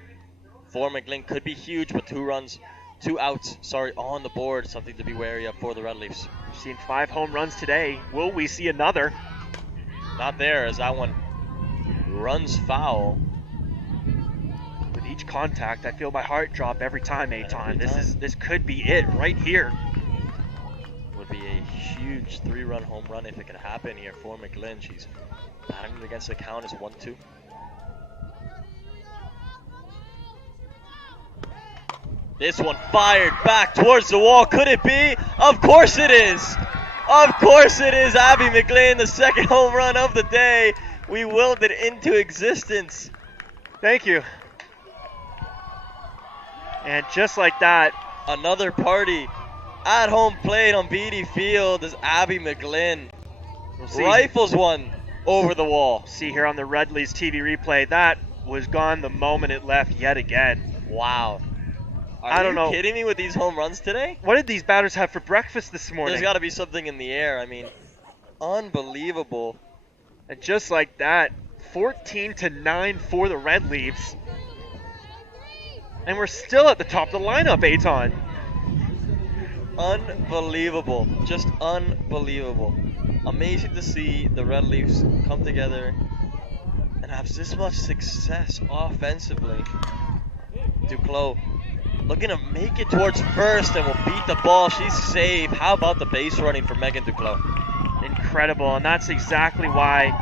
for McGlynn could be huge, but 2 outs on the board. Something to be wary of for the Red Leafs. We've seen 5 home runs today. Will we see another? Not there, as that one runs foul. With each contact, I feel my heart drop every time, Eitan. This could be it right here. Would be a huge 3-run home run if it could happen here for McGlynn. She's batting against the count as 1-2. This one fired back towards the wall. Could it be? Of course it is. Of course it is. Abby McGlynn, the 2nd home run of the day. We willed it into existence. Thank you. And just like that, another party at home plate on Beatty Field as Abby McGlynn rifles one over the wall. See here on the Red Leafs TV replay, that was gone the moment it left yet again. Wow. Are you kidding me with these home runs today? What did these batters have for breakfast this morning? There's got to be something in the air. I mean, unbelievable. And just like that, 14-9 for the Red Leafs. And we're still at the top of the lineup, Eitan. Unbelievable. Just unbelievable. Amazing to see the Red Leafs come together and have this much success offensively. Duclos looking to make it towards first and will beat the ball. She's safe. How about the base running for Megan Duclos? Incredible, and that's exactly why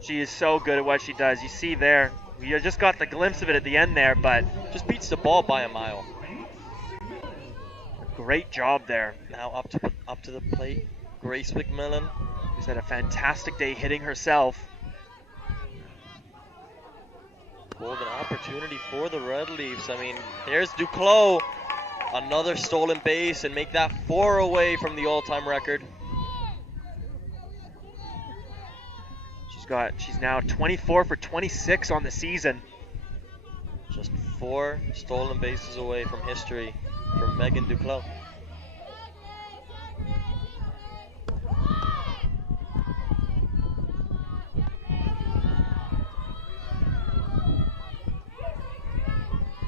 she is so good at what she does. You see there, you just got the glimpse of it at the end there, but just beats the ball by a mile. Great job there. Now up to the plate, Grace McMillan, who's had a fantastic day hitting herself. Golden opportunity for the Red Leafs. I mean, there's Duclos, another stolen base, and make that 4 away from the all-time record. She's now 24 for 26 on the season. Just 4 stolen bases away from history from Megan Duclos.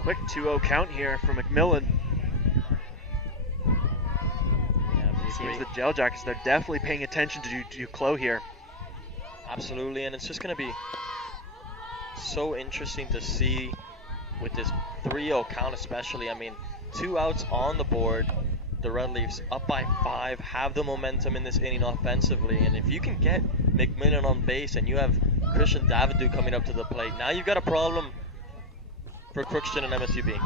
Quick 2-0 count here for McMillan. Yeah, Seems the Yellow Jackets, they're definitely paying attention to Duclos here. Absolutely, and it's just going to be so interesting to see with this 3-0 count especially. I mean, 2 outs on the board. The Red Leafs up by 5, have the momentum in this inning offensively, and if you can get McMillan on base and you have Christian Davidoff coming up to the plate, now you've got a problem for Crookston and MSUB.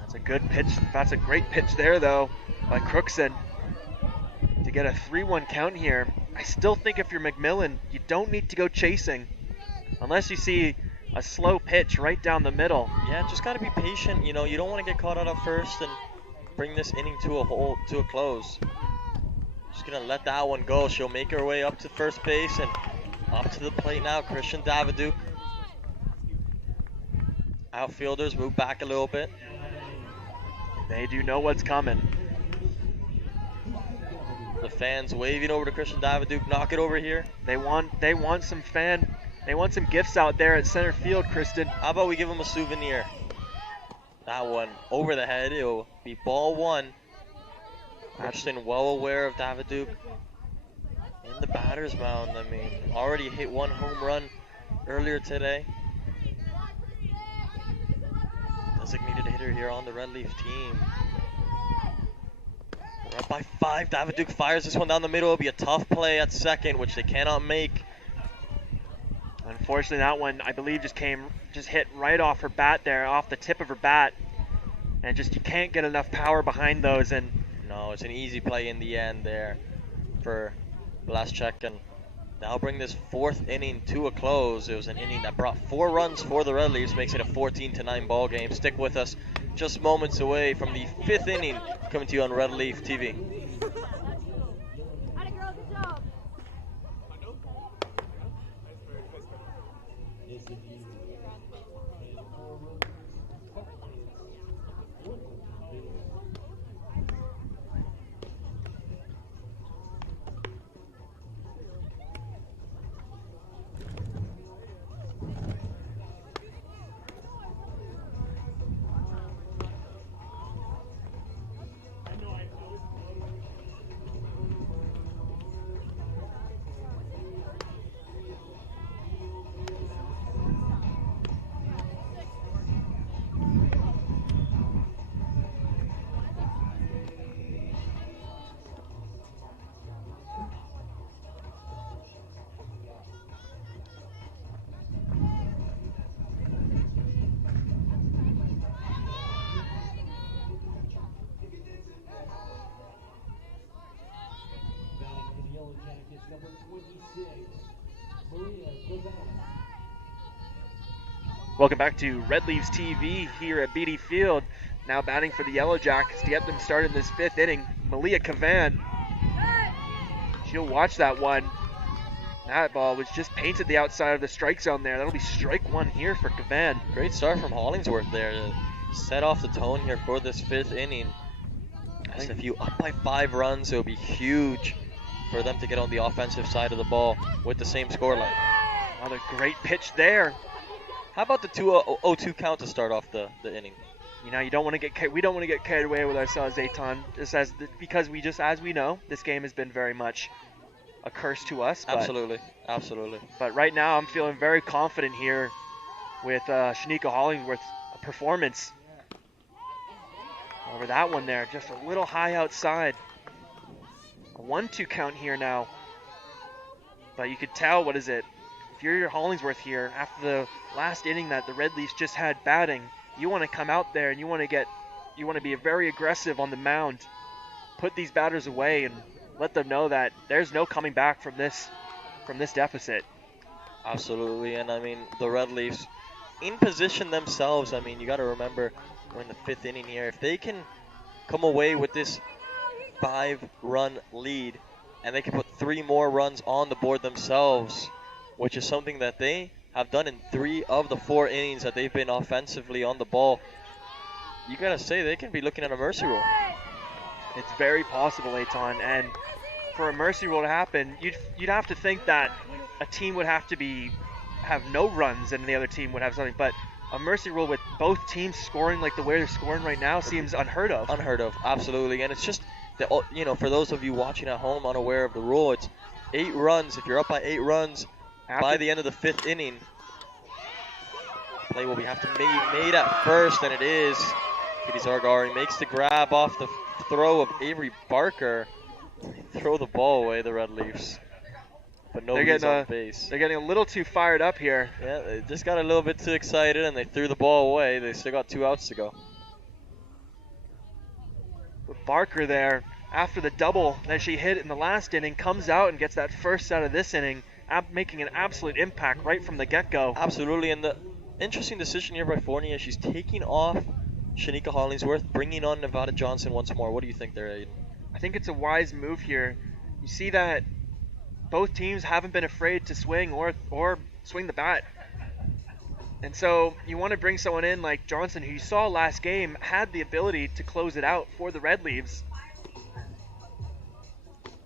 That's a good pitch. That's a great pitch there, though, by Crookston to get a 3-1 count here. I still think if you're McMillan, you don't need to go chasing unless you see a slow pitch right down the middle. Yeah, just got to be patient. You know, you don't want to get caught out at first and bring this inning to a close. Just gonna let that one go. She'll make her way up to first base and up to the plate now. Christian Davidoff. Outfielders move back a little bit. They do know what's coming. The fans waving over to Christian Davidoff. Knock it over here. They want some gifts out there at center field, Kristen. How about we give them a souvenir? That one over the head. It'll be ball 1. Christian well aware of Davidoff in the batter's mound. I mean, already hit 1 home run earlier today. Designated hitter here on the Red Leaf team. We're up by 5. Davidoff fires this one down the middle. It'll be a tough play at second, which they cannot make. Unfortunately, that one, I believe, just hit right off her bat there, off the tip of her bat. And just, you can't get enough power behind those. And no, it's an easy play in the end there for Blaschek. And now bring this 4th inning to a close. It was an inning that brought 4 runs for the Red Leafs, makes it a 14-9 ball game. Stick with us, just moments away from the 5th inning, coming to you on Red Leaf TV. Welcome back to Red Leafs TV here at BD Field. Now batting for the Yellow Jackets to get them started in this 5th inning, Malia Kavan. She'll watch that one. That ball was just painted the outside of the strike zone there. That'll be strike 1 here for Kavan. Great start from Hollingsworth there to set off the tone here for this 5th inning. SFU up by 5 runs. It'll be huge for them to get on the offensive side of the ball with the same scoreline. Another great pitch there. How about the 2-0-2 count to start off the inning? You know, we don't want to get carried away with ourselves, Eitan. Because as we know, this game has been very much a curse to us. Absolutely. But right now, I'm feeling very confident here with Shanika Hollingsworth's performance. Over that one there, just a little high outside. A 1-2 count here now. But you could tell, what is it? If you're Hollingsworth here, after the last inning that the Red Leafs just had batting, you want to come out there and you want to be very aggressive on the mound, put these batters away and let them know that there's no coming back from this deficit. Absolutely, and I mean, the Red Leafs in position themselves. I mean, you got to remember, we're in the 5th inning here. If they can come away with this 5-run lead and they can put 3 more runs on the board themselves, which is something that they have done in 3 of the 4 innings that they've been offensively on the ball, you gotta say they can be looking at a mercy rule. It's very possible, Eitan, and for a mercy rule to happen, you'd have to think that a team would have to have no runs and the other team would have something. But a mercy rule with both teams scoring like the way they're scoring right now seems unheard of. Unheard of, absolutely. And it's just, for those of you watching at home unaware of the rule, it's 8 runs. If you're up by 8 runs by the end of the 5th inning, play will have to be made at first, and it is. Kitty Zargari makes the grab off the throw of Avery Barker. They throw the ball away, the Red Leafs. But nobody's on base. They're getting a little too fired up here. Yeah, they just got a little bit too excited, and they threw the ball away. They still got 2 outs to go. But Barker there, after the double that she hit in the last inning, comes out and gets that first out of this inning, making an absolute impact right from the get-go. Absolutely, and the interesting decision here by Fournier, she's taking off Shanika Hollingsworth, bringing on Nevada Johnson once more. What do you think there, Aiden? I think it's a wise move here. You see that both teams haven't been afraid to swing or swing the bat. And so you want to bring someone in like Johnson, who you saw last game had the ability to close it out for the Red Leaves.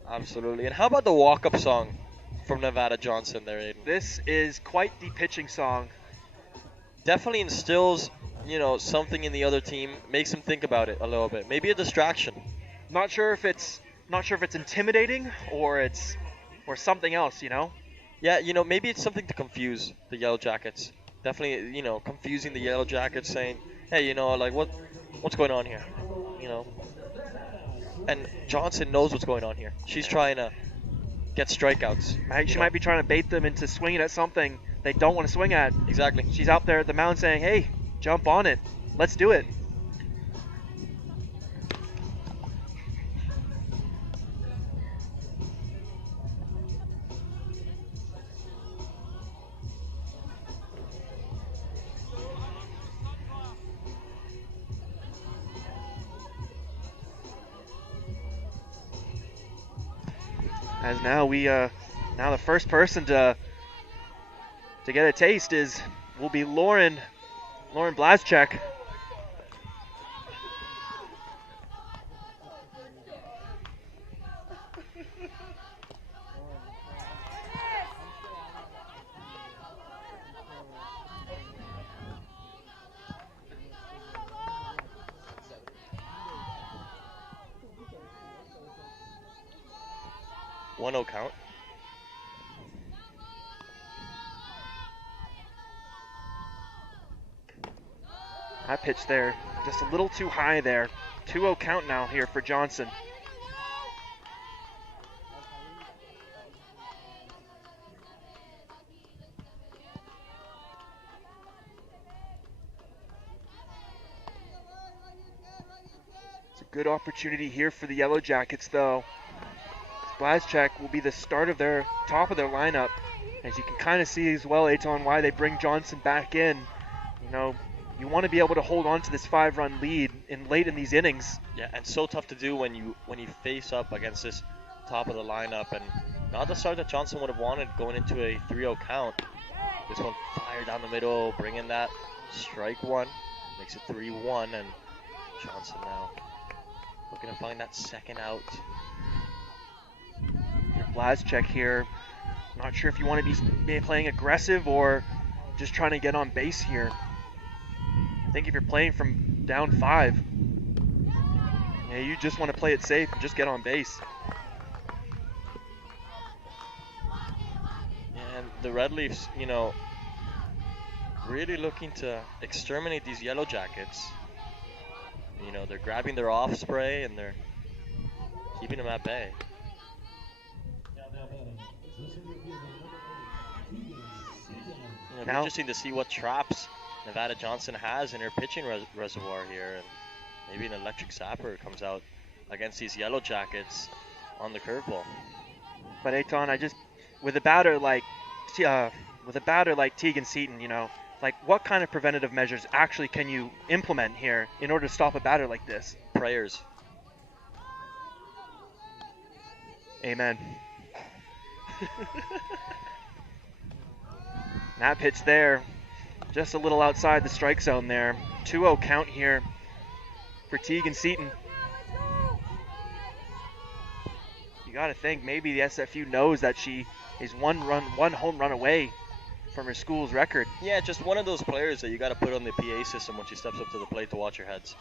Absolutely. And how about the walk-up song from Nevada Johnson there, Aiden? This is quite the pitching song. Definitely instills, something in the other team, makes them think about it a little bit. Maybe a distraction. Not sure if it's intimidating or something else, Yeah, maybe it's something to confuse the Yellow Jackets. Definitely, confusing the Yellow Jackets, saying, hey, what's going on here? And Johnson knows what's going on here. She's trying to get strikeouts. She might be trying to bait them into swinging at something they don't want to swing at. Exactly. She's out there at the mound saying, hey, jump on it. Let's do it. As now the first person to get a taste will be Lauren Blazchek. One 0 count. That pitch there, just a little too high there. 2-0 count now here for Johnson. It's a good opportunity here for the Yellow Jackets, though. Blazchek will be the start of their top of their lineup. As you can kind of see as well, Eitan, why they bring Johnson back in. You want to be able to hold on to this 5-run lead late in these innings. Yeah, and so tough to do when you face up against this top of the lineup, and not the start that Johnson would have wanted going into a 3-0 count. This one fire down the middle, bring in that strike one, makes it 3-1, and Johnson now looking to find that second out. Blazchek here. Not sure if you want to be playing aggressive or just trying to get on base here. I think if you're playing from down 5, you just want to play it safe and just get on base. And the Red Leafs, really looking to exterminate these Yellow Jackets. They're grabbing their off spray and they're keeping them at bay. It'll be interesting to see what traps Nevada Johnson has in her pitching reservoir here, and maybe an electric zapper comes out against these Yellow Jackets on the curveball. But Eitan, with a batter like Tegan Seaton, what kind of preventative measures actually can you implement here in order to stop a batter like this? Prayers. Amen. That pitch there, just a little outside the strike zone there. 2-0 count here for Tegan Seaton. You got to think maybe the SFU knows that she is one home run away from her school's record. Yeah, just one of those players that you got to put on the PA system when she steps up to the plate to watch her heads.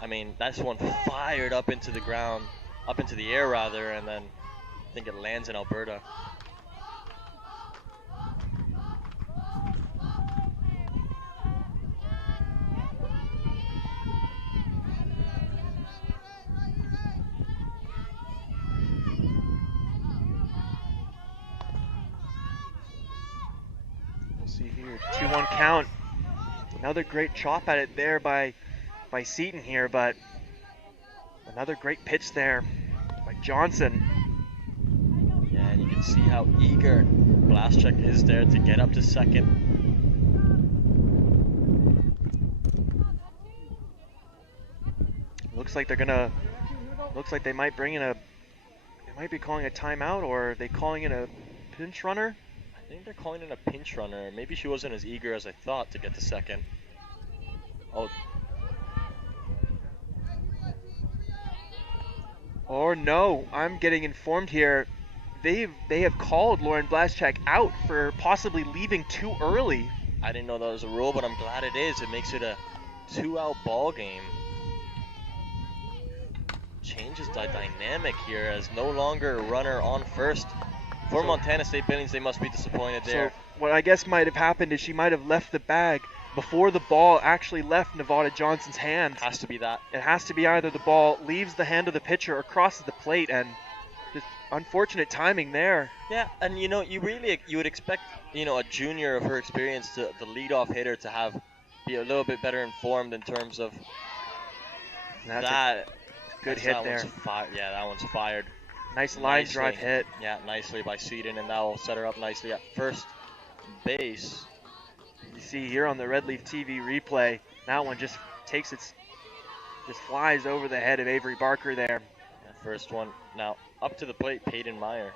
I mean, that's one fired up into the ground, up into the air rather, and then I think it lands in Alberta. We'll see here, 2-1 count. Another great chop at it there by Seaton here, but another great pitch there by Johnson. Yeah, and you can see how eager Blaszczak is there to get up to second. Looks like they might bring in they might be calling a timeout, or are they calling in a pinch runner? I think they're calling in a pinch runner. Maybe she wasn't as eager as I thought to get to second. Oh. Or no, I'm getting informed here. They have called Lauren Blaszczak out for possibly leaving too early. I didn't know that was a rule, but I'm glad it is. It makes it a 2-out ball game. Changes the dynamic here as no longer a runner on first. For Montana State Billings, they must be disappointed there. So what I guess might have happened is she might have left the bag before the ball actually left Nevada Johnson's hand. Has to be that. It has to be either the ball leaves the hand of the pitcher or crosses the plate, and just unfortunate timing there. Yeah, and you know, you would expect, you know, a junior of her experience, the leadoff hitter, to be a little bit better informed in terms of that. Good hit there. Yeah, that one's fired. Nice line drive hit. Yeah, nicely by Seaton, and that will set her up nicely at first base. You see here on the Red Leaf TV replay, that one just flies over the head of Avery Barker there. Yeah, first one. Now up to the plate, Peyton Meyer.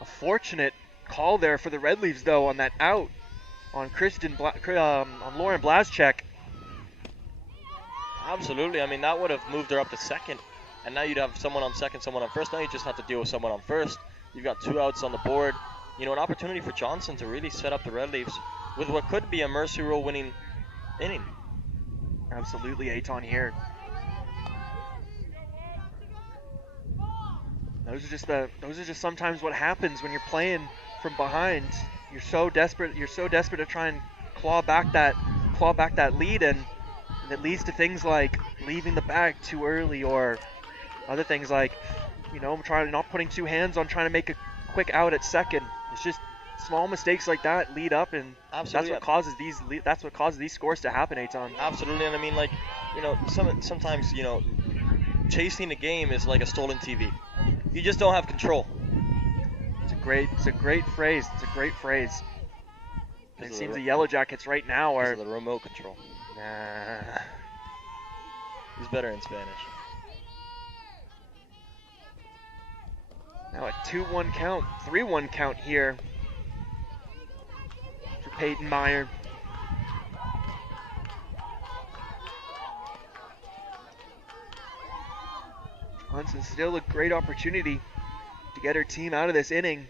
A fortunate call there for the Red Leafs though on that out on on Lauren Blaszczak. Absolutely. I mean, that would have moved her up to second, and now you'd have someone on second, someone on first. Now you just have to deal with someone on first. You've got 2 outs on the board. You know, an opportunity for Johnson to really set up the Red Leafs with what could be a mercy rule winning inning. Absolutely, Aton here. Those are just sometimes what happens when you're playing from behind. You're so desperate to try and claw back that lead, and it leads to things like leaving the bag too early, or other things like, you know, not putting 2 hands on trying to make a quick out at second. It's just small mistakes like that lead up, and absolutely, that's what causes these scores to happen, Aton. Absolutely, and I mean, like, you know, sometimes, you know, chasing the game is like a stolen TV. You just don't have control. It's a great phrase. It's a great phrase. It seems the Yellow Jackets right now are the remote control. Nah. He's better in Spanish. Now a 2-1 count, 3-1 count here for Peyton Meyer. Johnson still a great opportunity to get her team out of this inning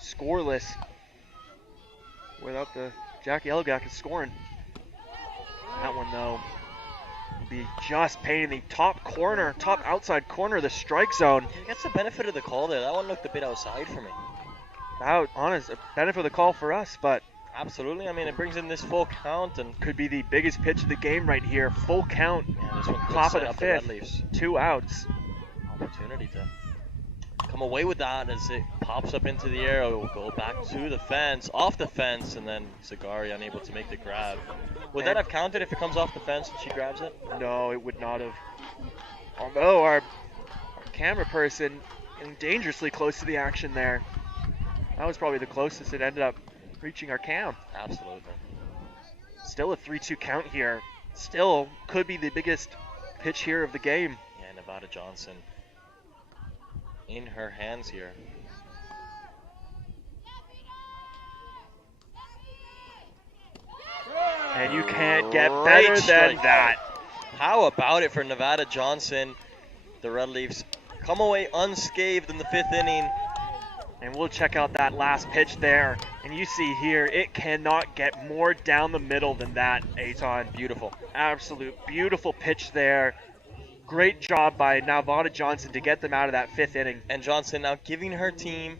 scoreless without the Yellow Jackets scoring. That one though will be just painting the top outside corner of the strike zone. He gets the benefit of the call there. That one looked a bit outside for me. A benefit of the call for us, but absolutely. I mean, it brings in this full count and could be the biggest pitch of the game right here. Full count. Yeah, this one top of the fifth. 2 outs. Opportunity to come away with that as it pops up into the air. It will go back to the fence, off the fence, and then Zagari unable to make the grab. Would that have counted if it comes off the fence and she grabs it? No, it would not have. Although our camera person getting dangerously close to the action there. That was probably the closest it ended up reaching our cam. Absolutely. Still a 3-2 count here. Still could be the biggest pitch here of the game. Yeah, Nevada Johnson in her hands here. And you can't get better than that. How about it for Nevada Johnson? The Red Leafs come away unscathed in the 5th inning. And we'll check out that last pitch there. And you see here, it cannot get more down the middle than that, Aton. Beautiful. Absolute beautiful pitch there. Great job by Navada Johnson to get them out of that 5th inning. And Johnson now giving her team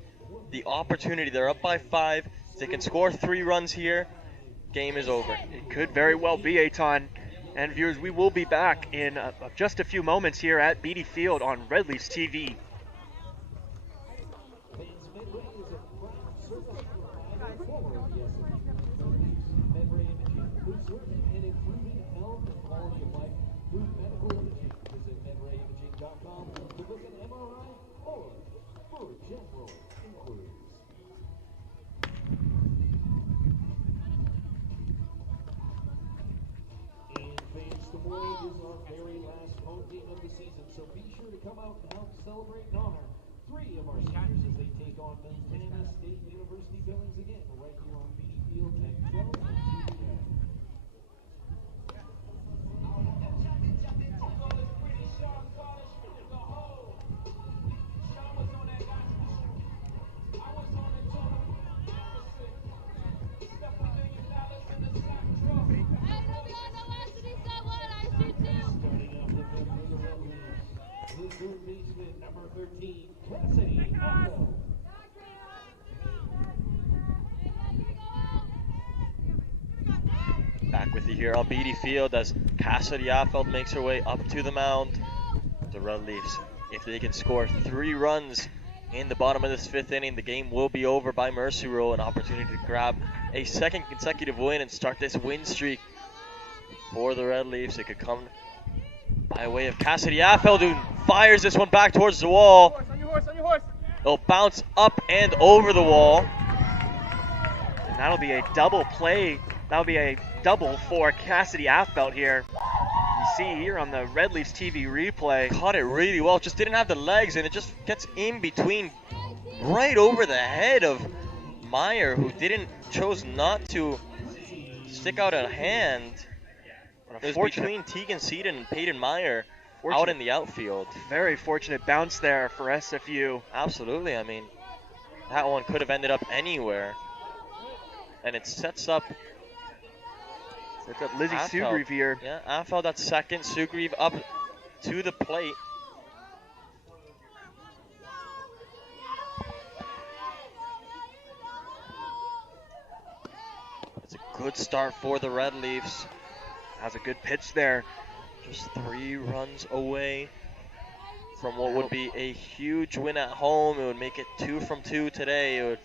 the opportunity. They're up by 5. If they can score 3 runs here, game is over. It could very well be, Aton. And viewers, we will be back in just a few moments here at Beatty Field on Red Leafs TV. Tomorrow is our very last home game of the season, so be sure to come out and help celebrate and honor 3 of our seniors as they take on Montana State University Billings again, right here on Beatty Field at 12 on TBN. Third baseman, number 13, Cassidy Apple. Back with you here on Beatty Field as Cassidy Affeld makes her way up to the mound. The Red Leafs, if they can score 3 runs in the bottom of this 5th inning, the game will be over by mercy rule. An opportunity to grab a 2nd consecutive win and start this win streak for the Red Leafs. It could come by way of Cassidy Affeld, who fires this one back towards the wall. On your horse. It'll bounce up and over the wall. And that'll be a double play. That'll be a double for Cassidy Affeld here. You see here on the Red Leafs TV replay. Caught it really well, just didn't have the legs, and it just gets in between, right over the head of Meyer, who chose not to stick out a hand. It was between Tegan Seaton and Peyton Meyer out in the outfield. Very fortunate bounce there for SFU. Absolutely, I mean, that one could have ended up anywhere. And it sets up Lizzie Affeld. Sugrieve here. Yeah, Affeld at 2nd, Sugrieve up to the plate. It's a good start for the Red Leafs. Has a good pitch there. Just 3 runs away from what would be a huge win at home. It would make it 2 from 2 today. It would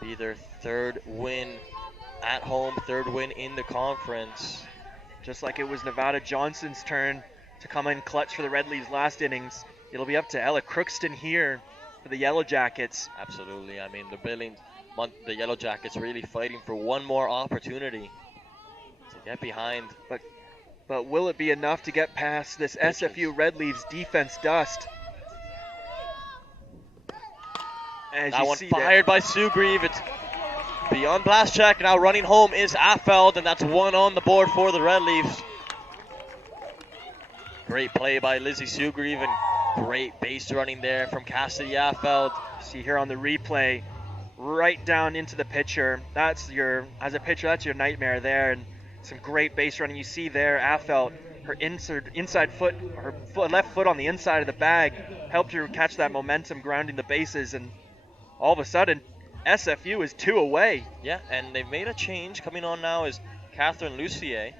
be their 3rd win at home, 3rd win in the conference. Just like it was Nevada Johnson's turn to come in clutch for the Red Leafs last innings, it'll be up to Ella Crookston here for the Yellow Jackets. Absolutely. I mean, the Yellow Jackets really fighting for one more opportunity to get behind. But will it be enough to get past this SFU Red Leafs defense dust? As that you one see fired by Sugrieve. It's beyond blast check. Now running home is Affeld, and that's 1 on the board for the Red Leafs. Great play by Lizzie Sugrieve and great base running there from Cassidy Affeld. See here on the replay, right down into the pitcher. As a pitcher, that's your nightmare there. And some great base running. You see there, Affeld, her inside foot, left foot on the inside of the bag, helped her catch that momentum, grounding the bases, and all of a sudden, SFU is 2 away. Yeah, and they've made a change. Coming on now is Catherine Lucier.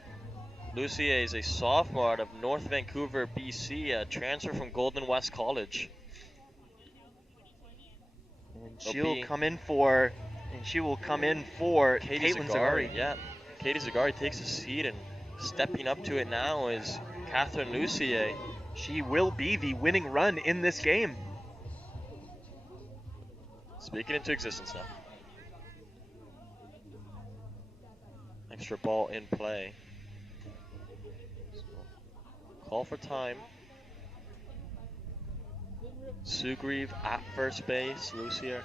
Lucier is a sophomore out of North Vancouver, BC, a transfer from Golden West College. And she will come in for Katie Caitlin Zagari. Zagari. Yeah, Katie Zagari takes a seat, and stepping up to it now is Catherine Lucier. She will be the winning run in this game. Speaking into existence now. Extra ball in play. Call for time. Sugrieve at first base. Lucier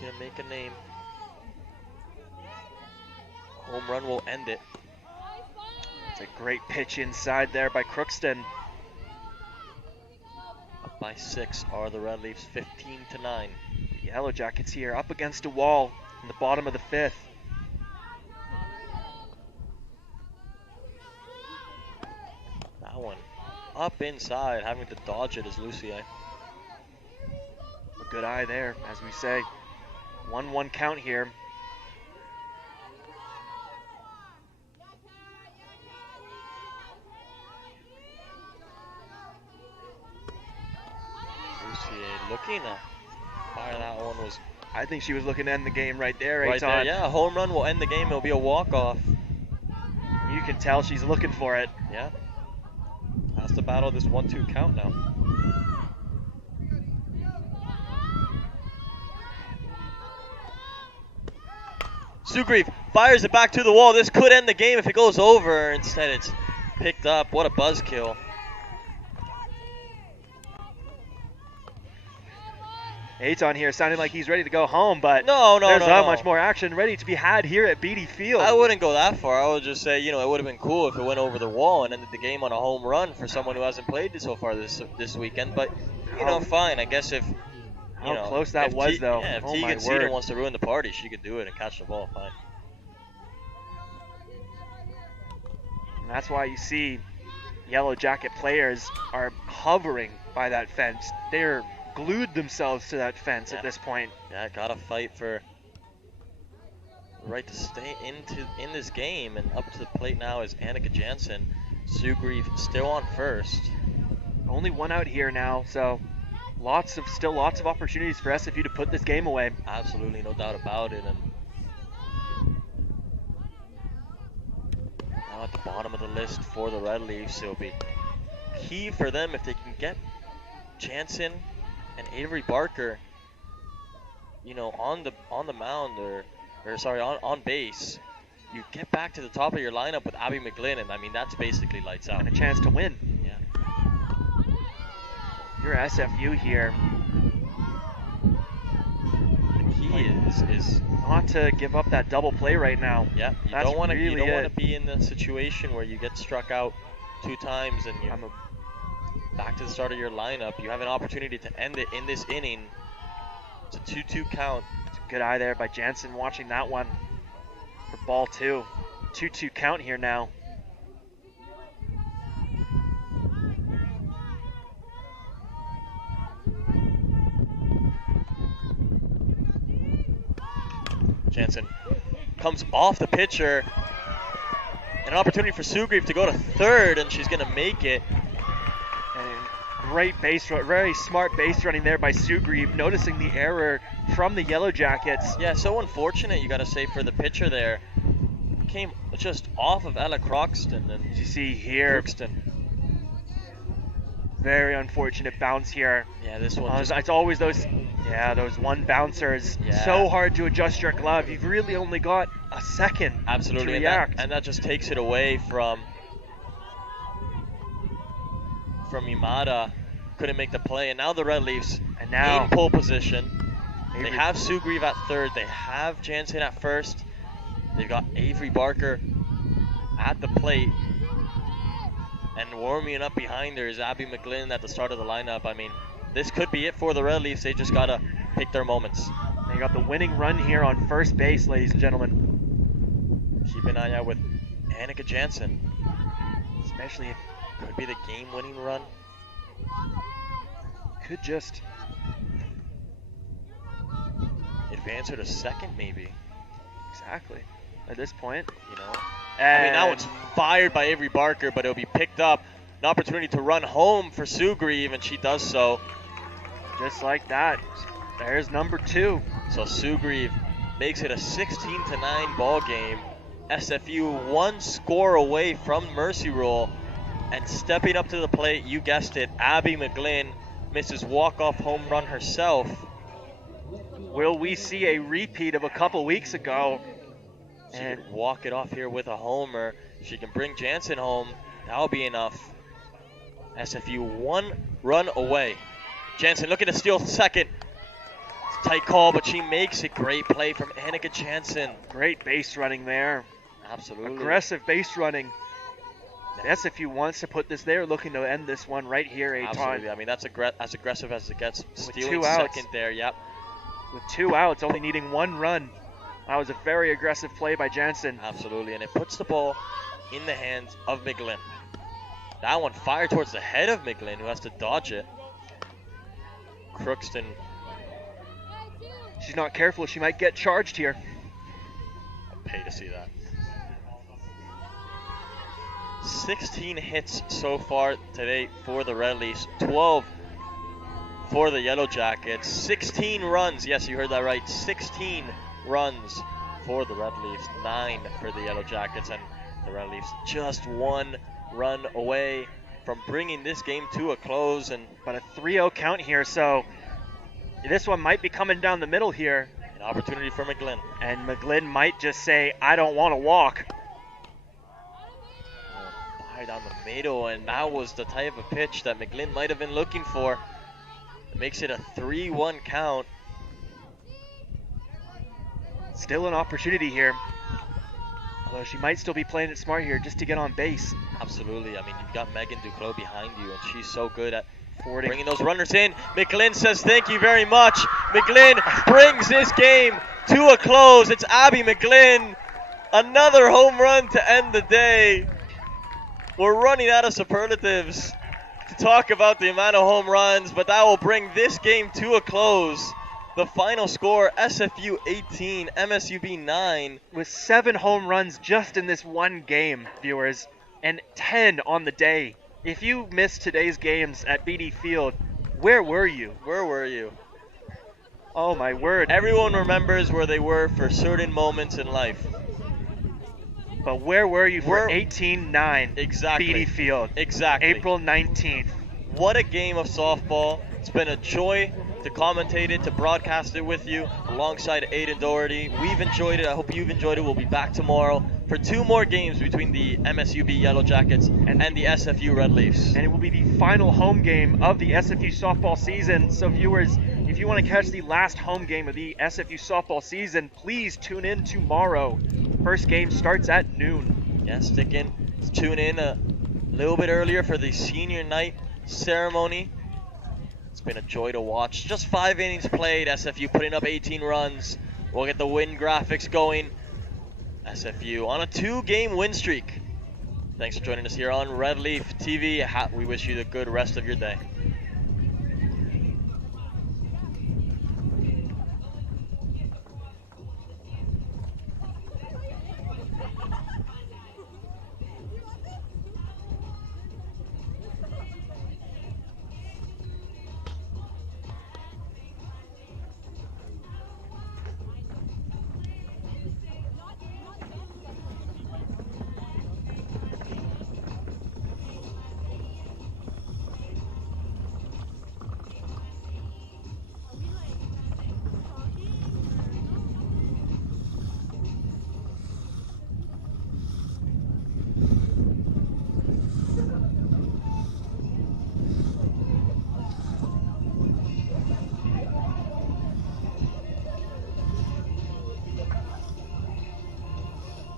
gonna make a name. Home run will end it. It's a great pitch inside there by Crookston. Up by 6 are the Red Leafs, 15-9. The Yellow Jackets here up against a wall in the bottom of the 5th. That one up inside, having to dodge it is Lucier. A good eye there, as we say. 1-1 count here. Lucier looking to fire that one was I think she was looking to end the game right there. right there. Yeah, a home run will end the game. It'll be a walk-off. You can tell she's looking for it. Yeah. Has to battle this 1-2 count now. Sugrieve fires it back to the wall. This could end the game if it goes over. Instead, it's picked up. What a buzzkill. Aiton here sounding like he's ready to go home, but No, there's not much more action ready to be had here at Beatty Field. I wouldn't go that far. I would just say, you know, it would have been cool if it went over the wall and ended the game on a home run for someone who hasn't played it so far this weekend. But, you know, fine. I guess if, you know, close that was, though. Yeah, if Oh, Tegan my Cedar word. wants to ruin the party, she could do it and catch the ball. Fine. And that's why you see Yellow Jacket players are hovering by that fence. They're glued themselves to that fence at this point. Yeah, gotta fight for the right to stay in this game. And up to the plate now is Annika Jansen. Sugrieve still on first. Only one out here now, so still lots of opportunities for SFU to put this game away. Absolutely, no doubt about it. And now at the bottom of the list for the Red Leafs, it'll be key for them if they can get Jansen and Avery Barker, you know, on the mound on base. You get back to the top of your lineup with Abby McGlynn, and I mean that's basically lights out. And a chance to win. Yeah. You're SFU here. The key is Not to give up that double play right now. yeah. You That's don't want to really be in the situation where you get struck out 2 times and you back to the start of your lineup. You have an opportunity to end it in this inning. It's a 2-2 count. It's a good eye there by Jansen watching that one for ball 2. 2-2 count here now. Jansen comes off the pitcher. An opportunity for Sugrieve to go to third, and she's going to make it. And great base run, very smart base running there by Sugrieve, noticing the error from the Yellow Jackets. Yeah, so unfortunate, you got to say, for the pitcher there. Came just off of Ella Croxton. And As you see here, Crookston. very unfortunate bounce here. Yeah, this one. It's always those one bouncers. Yeah. So hard to adjust your glove. You've really only got a second Absolutely, to and react. that just takes it away from Imada. Couldn't make the play, and now the Red Leafs And now in pole position. They Avery- have Sugrieve at third. They have Jansen at first. They've got Avery Barker at the plate. And warming up behind her is Abby McGlynn at the start of the lineup. I mean, this could be it for the Red Leafs. They just got to pick their moments. They got the winning run here on first base, ladies and gentlemen. Keep an eye out with Annika Jansen. Especially if Could be the game-winning run. could just Advance her to second, maybe. exactly at this point. You know? I mean, that And one's fired by Avery Barker, but it'll be picked up. An opportunity to run home for Sugrieve, and she does so. just like that, there's number 2. So Sugrieve makes it a 16-9 ball game. SFU 1 score away from mercy rule, and stepping up to the plate, you guessed it, Abby McGlynn misses walk-off home run herself. Will we see a repeat of a couple weeks ago? She And can walk it off here with a homer. She can bring Jansen home. That'll be enough. SFU 1 run away. Jansen looking to steal second. It's a tight call, but she makes it. Great play from Annika Jansen. great base running there. Absolutely. Aggressive base running. SFU wants to put this there, looking to end this one right here. Absolutely. I mean, that's as aggressive as it gets. Stealing 2 outs. second there, yep. With 2 outs, only needing 1 run. That was a very aggressive play by Jansen. Absolutely, and it puts the ball in the hands of McGlynn. That one fired towards the head of McGlynn, who has to dodge it. Crookston. She's not careful, she might get charged here. I'd pay to see that. 16 hits so far today for the Red Leafs, 12 for the Yellow Jackets, 16 runs. Yes, you heard that right. 16 runs for the Red Leafs, 9 for the Yellow Jackets, and the Red Leafs just 1 run away from bringing this game to a close. And but a 3-0 count here, so this one might be coming down the middle here. An opportunity for McGlynn. And McGlynn might just say, I don't want to walk. Fire down the middle, and that was the type of pitch that McGlynn might have been looking for. It makes it a 3-1 count. Still an opportunity here. Although she might still be playing it smart here just to get on base. Absolutely. I mean, you've got Megan Duclos behind you, and she's so good at bringing those runners in. McGlynn says thank you very much. McGlynn brings this game to a close. It's Abby McGlynn. Another home run to end the day. We're running out of superlatives to talk about the amount of home runs, but that will bring this game to a close. The final score, SFU 18, MSUB 9. With 7 home runs just in this one game, viewers, and 10 on the day. If you missed today's games at BD Field, where were you? Where were you? Oh my word. Everyone remembers where they were for certain moments in life. But where were you for 18-9 Exactly. BD Field? Exactly. April 19th. What a game of softball. It's been a joy to commentate it, to broadcast it with you alongside Aiden Doherty. We've enjoyed it. I hope you've enjoyed it. We'll be back tomorrow for 2 more games between the MSUB Yellow Jackets and the SFU Red Leafs. And it will be the final home game of the SFU softball season. So viewers, if you want to catch the last home game of the SFU softball season, please tune in tomorrow. First game starts at noon. Yeah, tune in a little bit earlier for the senior night ceremony. It's been a joy to watch. Just 5 innings played. SFU putting up 18 runs. We'll get the win graphics going. SFU on a 2-game win streak. Thanks for joining us here on Red Leaf TV. We wish you the good rest of your day.